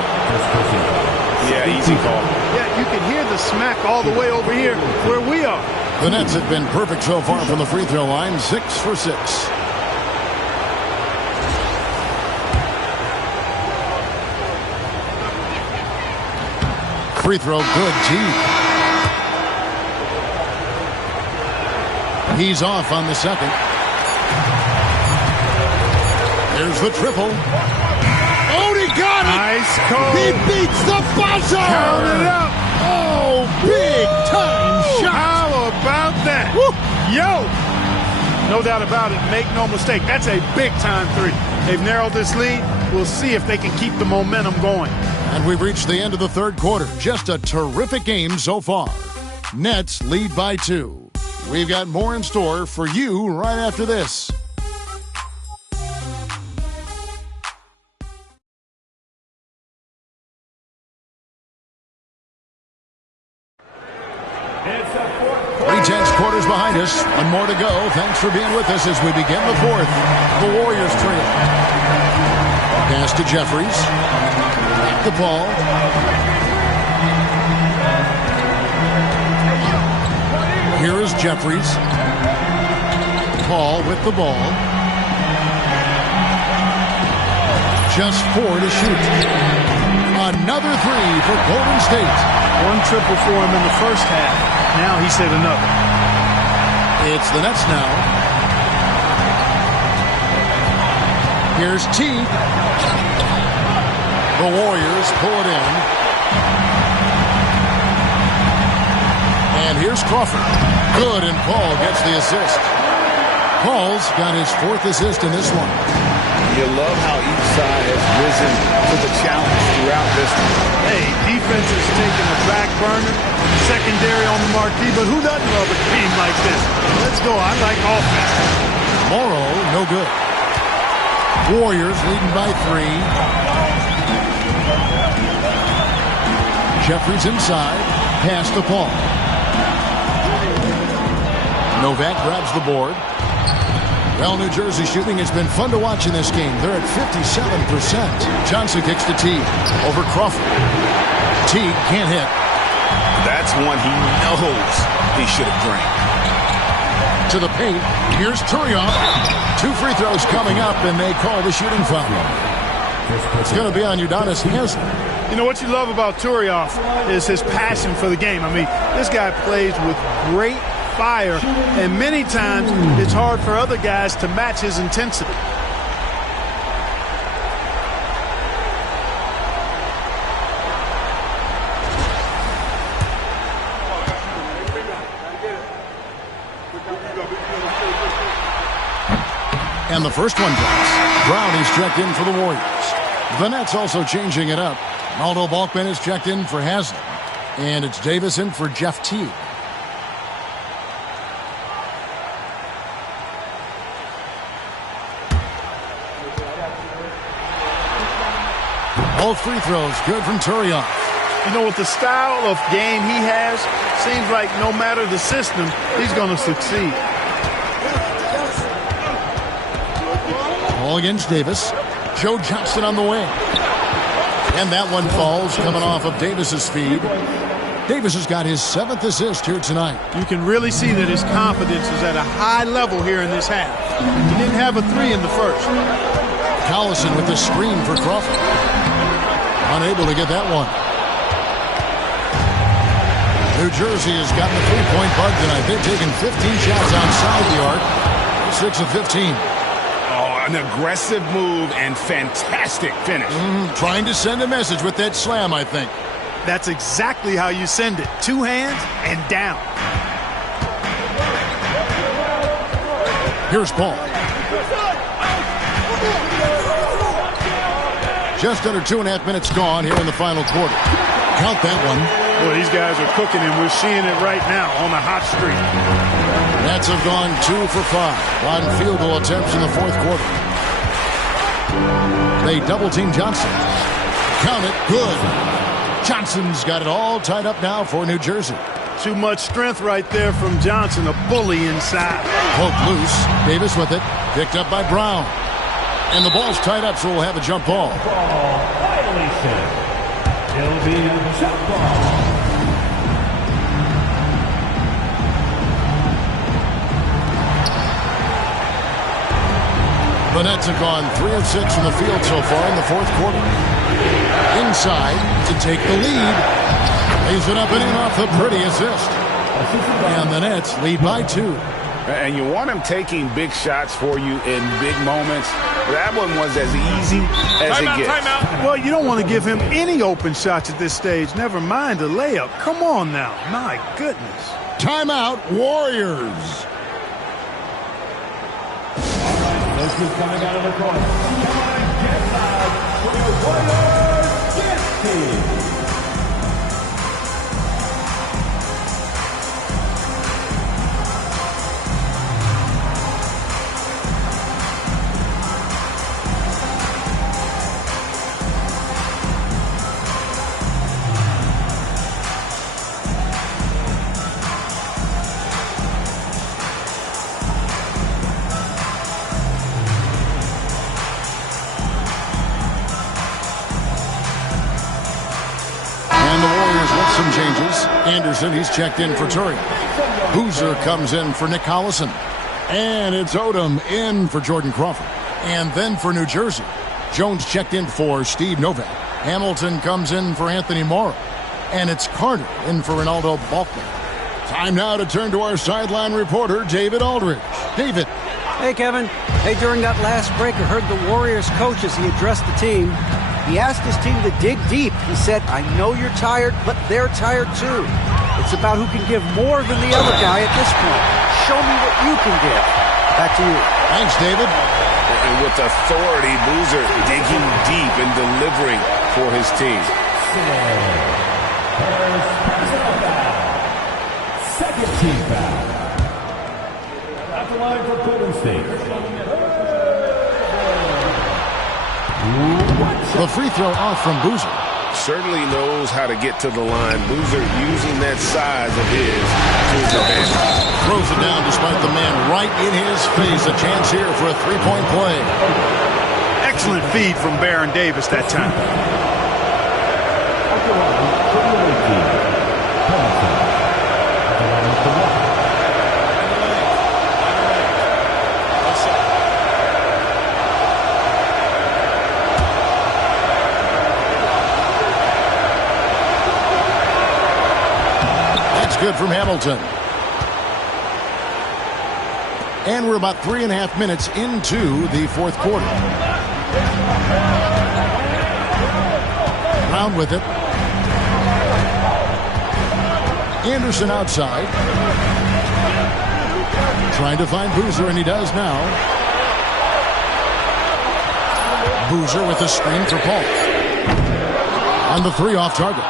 Yeah, easy call. Yeah, you can hear the smack all the way over here where we are. The Nets have been perfect so far from the free throw line, 6 for 6. Free throw, good. Teague. He's off on the second. There's the triple. Oh, he got it! Nice call. He beats the buzzer! Count it up. Oh, big time shot! How about that? Woo. Yo! No doubt about it. Make no mistake. That's a big time 3. They've narrowed this lead. We'll see if they can keep the momentum going. And we've reached the end of the third quarter. Just a terrific game so far. Nets lead by 2. We've got more in store for you right after this. Quarters behind us. One more to go. Thanks for being with us as we begin the fourth. The Warriors trail. Pass to Jeffries. Back to Paul. Here is Jeffries. Paul with the ball. Just 4 to shoot. Another 3 for Golden State. 1 triple for him in the first half. Now he's hit another. It's the Nets now. Here's Teague. The Warriors pull it in. And here's Crawford. Good, and Paul gets the assist. Paul's got his 4th assist in this one. You love how each side has risen to the challenge throughout this one. Hey, defense is taking a back burner, secondary on the marquee, but who doesn't love a game like this? Let's go. I like offense. Morrow, no good. Warriors leading by 3. Jeffries inside. Pass to Paul. Novak grabs the board. Well, New Jersey shooting has been fun to watch in this game. They're at 57%. Johnson kicks to Teague. Over Crawford. Teague can't hit. That's one he knows he should have drained. To the paint. Here's Turioff. 2 free throws coming up, and they call the shooting foul. It's going to be on Udonis Haslem. You know what you love about Turioff is his passion for the game. I mean, this guy plays with great fire, and many times it's hard for other guys to match his intensity. And the first one drops. Brown is checked in for the Warriors. The Nets also changing it up. Aldo Balkman is checked in for Haslam. And it's Davis in for Jeff Teague. Both free throws good from Turion. You know, with the style of game he has, seems like no matter the system, he's going to succeed. All against Davis. Joe Johnson on the wing. And that one falls coming off of Davis's feed. Davis has got his 7th assist here tonight. You can really see that his confidence is at a high level here in this half. He didn't have a 3 in the first. Collison with the screen for Crawford. Unable to get that one. New Jersey has gotten the three-point bug tonight. They've taken 15 shots outside the arc. 6 of 15. Oh, an aggressive move and fantastic finish. Trying to send a message with that slam, I think. That's exactly how you send it. 2 hands and down. Here's Paul. Just under 2.5 minutes gone here in the final quarter. Count that one. Well, these guys are cooking, and we're seeing it right now on a hot streak. Nets have gone 2 for 5 on field goal attempts in the fourth quarter. They double-team Johnson. Count it. Good. Johnson's got it all tied up now for New Jersey. Too much strength right there from Johnson. A bully inside. Poked loose. Davis with it. Picked up by Brown. And the ball's tied up, so we'll have a jump ball. Violation. It'll be a jump ball. The Nets have gone 3 of 6 from the field so far in the fourth quarter. Inside to take the lead. Lays it up and in off the pretty assist. And the Nets lead by 2. And you want him taking big shots for you in big moments. That one was as easy as it gets. Timeout. Well, you don't want to give him any open shots at this stage. Never mind a layup. Come on now. My goodness. Timeout, Warriors. This is coming out of the corner. Get loud for the Warriors dance team. Some changes. Anderson, he's checked in for Turion. Boozer comes in for Nick Collison. And it's Odom in for Jordan Crawford. And then for New Jersey, Jones checked in for Steve Novak. Hamilton comes in for Anthony Morrow. And it's Carter in for Ronaldo Balkman. Time now to turn to our sideline reporter, David Aldridge. David. Hey, Kevin. Hey, during that last break, I heard the Warriors coach as he addressed the team. He asked his team to dig deep. He said, I know you're tired, but they're tired too. It's about who can give more than the other guy at this point. Show me what you can give. Back to you. Thanks, David. And with authority, Boozer digging deep and delivering for his team. Second team foul. At the line for Golden State. The free throw off from Boozer. Certainly knows how to get to the line. Boozer using that size of his to his advantage. Throws it down despite the man right in his face. A chance here for a three-point play. Excellent feed from Baron Davis that time. Good from Hamilton. And we're about 3.5 minutes into the fourth quarter. Brown with it. Anderson outside. Trying to find Boozer, and he does now. Boozer with the screen for Paul. On the 3 off target.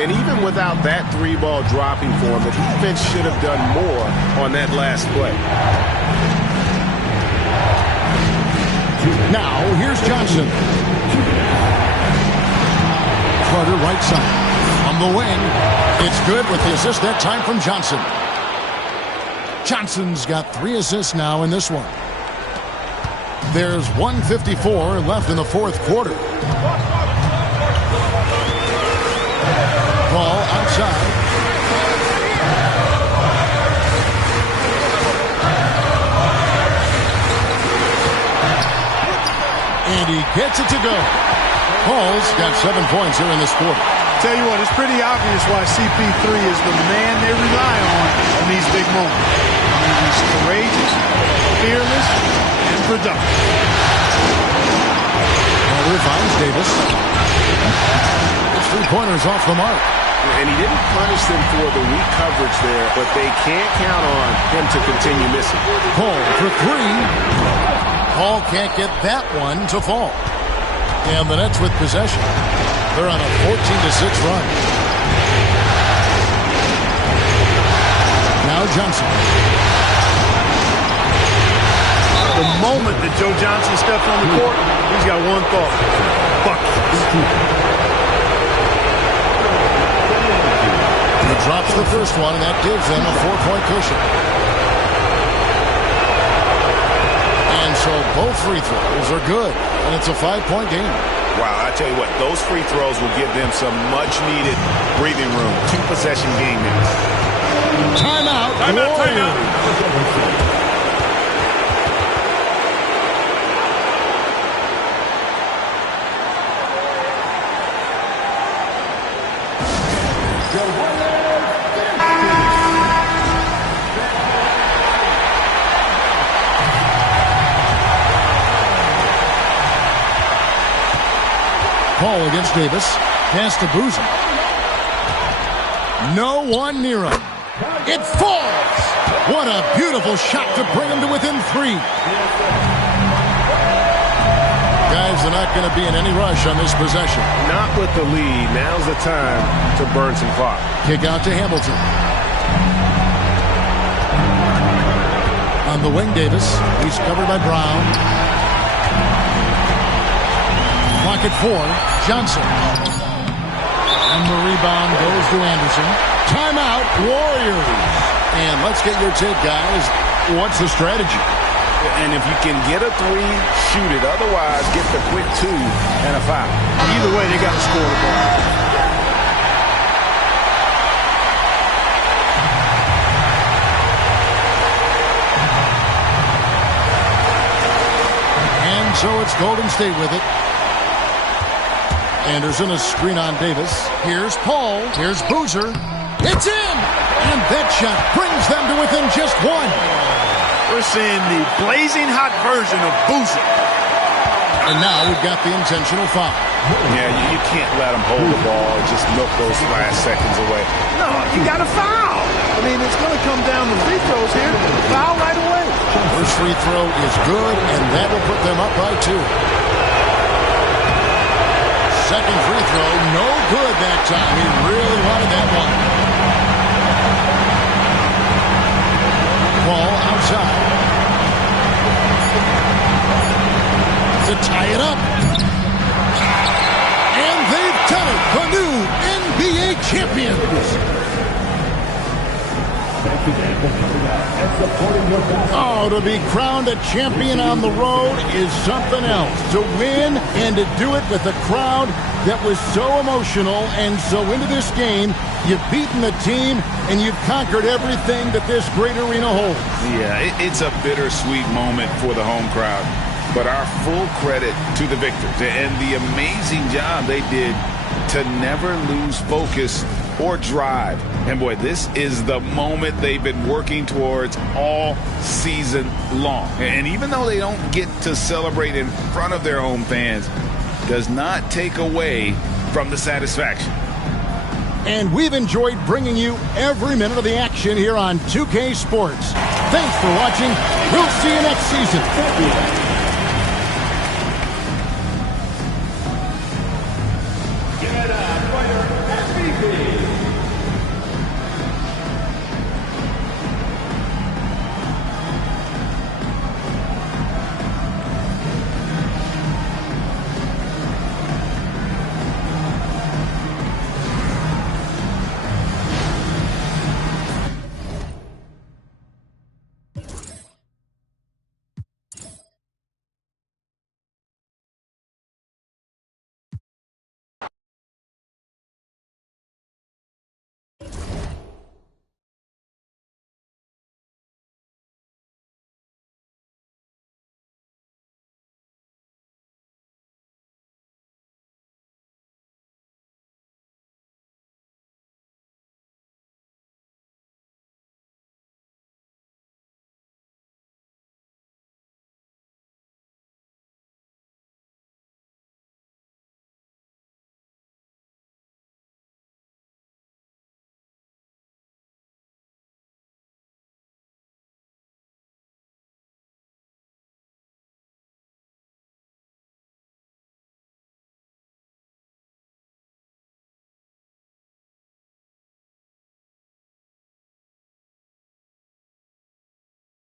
And even without that 3-ball dropping for him, the defense should have done more on that last play. Now, here's Johnson. Carter right side. On the wing. It's good with the assist that time from Johnson. Johnson's got 3 assists now in this one. There's 1:54 left in the 4th quarter. Ball outside. And he gets it to go. Paul's got 7 points here in this quarter. Tell you what, it's pretty obvious why CP3 is the man they rely on in these big moments. I mean, he's courageous, fearless, and productive. Carter finds Davis. His 3-pointers off the mark. And he didn't punish them for the weak coverage there, but they can't count on him to continue missing. Paul for 3. Paul can't get that one to fall. And the Nets with possession. They're on a 14-6 run. Now Johnson. The moment that Joe Johnson steps on the court, he's got one thought. Buckets. He drops the first one, and that gives them a 4-point cushion. And so both free throws are good, and it's a 5-point game. Wow, I tell you what, those free throws will give them some much-needed breathing room. 2-possession game now. Timeout. Timeout. Paul against Davis. Pass to Boozer. No one near him. It falls. What a beautiful shot to bring him to within 3. Guys are not going to be in any rush on this possession. Not with the lead. Now's the time to burn some clock. Kick out to Hamilton. On the wing, Davis. He's covered by Brown. Clock at 4. Johnson. And the rebound goes to Anderson. Timeout, Warriors. And let's get your take, guys. What's the strategy? And if you can get a 3, shoot it. Otherwise, get the quick 2 and a foul. Either way, they got to score the ball. And so it's Golden State with it. Anderson, a screen on Davis. Here's Paul. Here's Boozer. It's in! And that shot brings them to within just 1. We're seeing the blazing hot version of Boozer. And now we've got the intentional foul. Yeah, you can't let them hold the ball and just milk those last seconds away. No, you got to foul. I mean, it's going to come down to free throws here. Foul right away. First free throw is good, and that will put them up by 2. Second free throw, no good that time. He really wanted that one. Ball outside. To tie it up. And they've done it. The new NBA champions. Oh, to be crowned a champion on the road is something else. To win and to do it with a crowd that was so emotional and so into this game, you've beaten the team and you've conquered everything that this great arena holds. Yeah, it's a bittersweet moment for the home crowd. But our full credit to the victors and the amazing job they did to never lose focus or drive. And boy, this is the moment they've been working towards all season long. And even though they don't get to celebrate in front of their home fans, does not take away from the satisfaction. And we've enjoyed bringing you every minute of the action here on 2K Sports. Thanks for watching. We'll see you next season.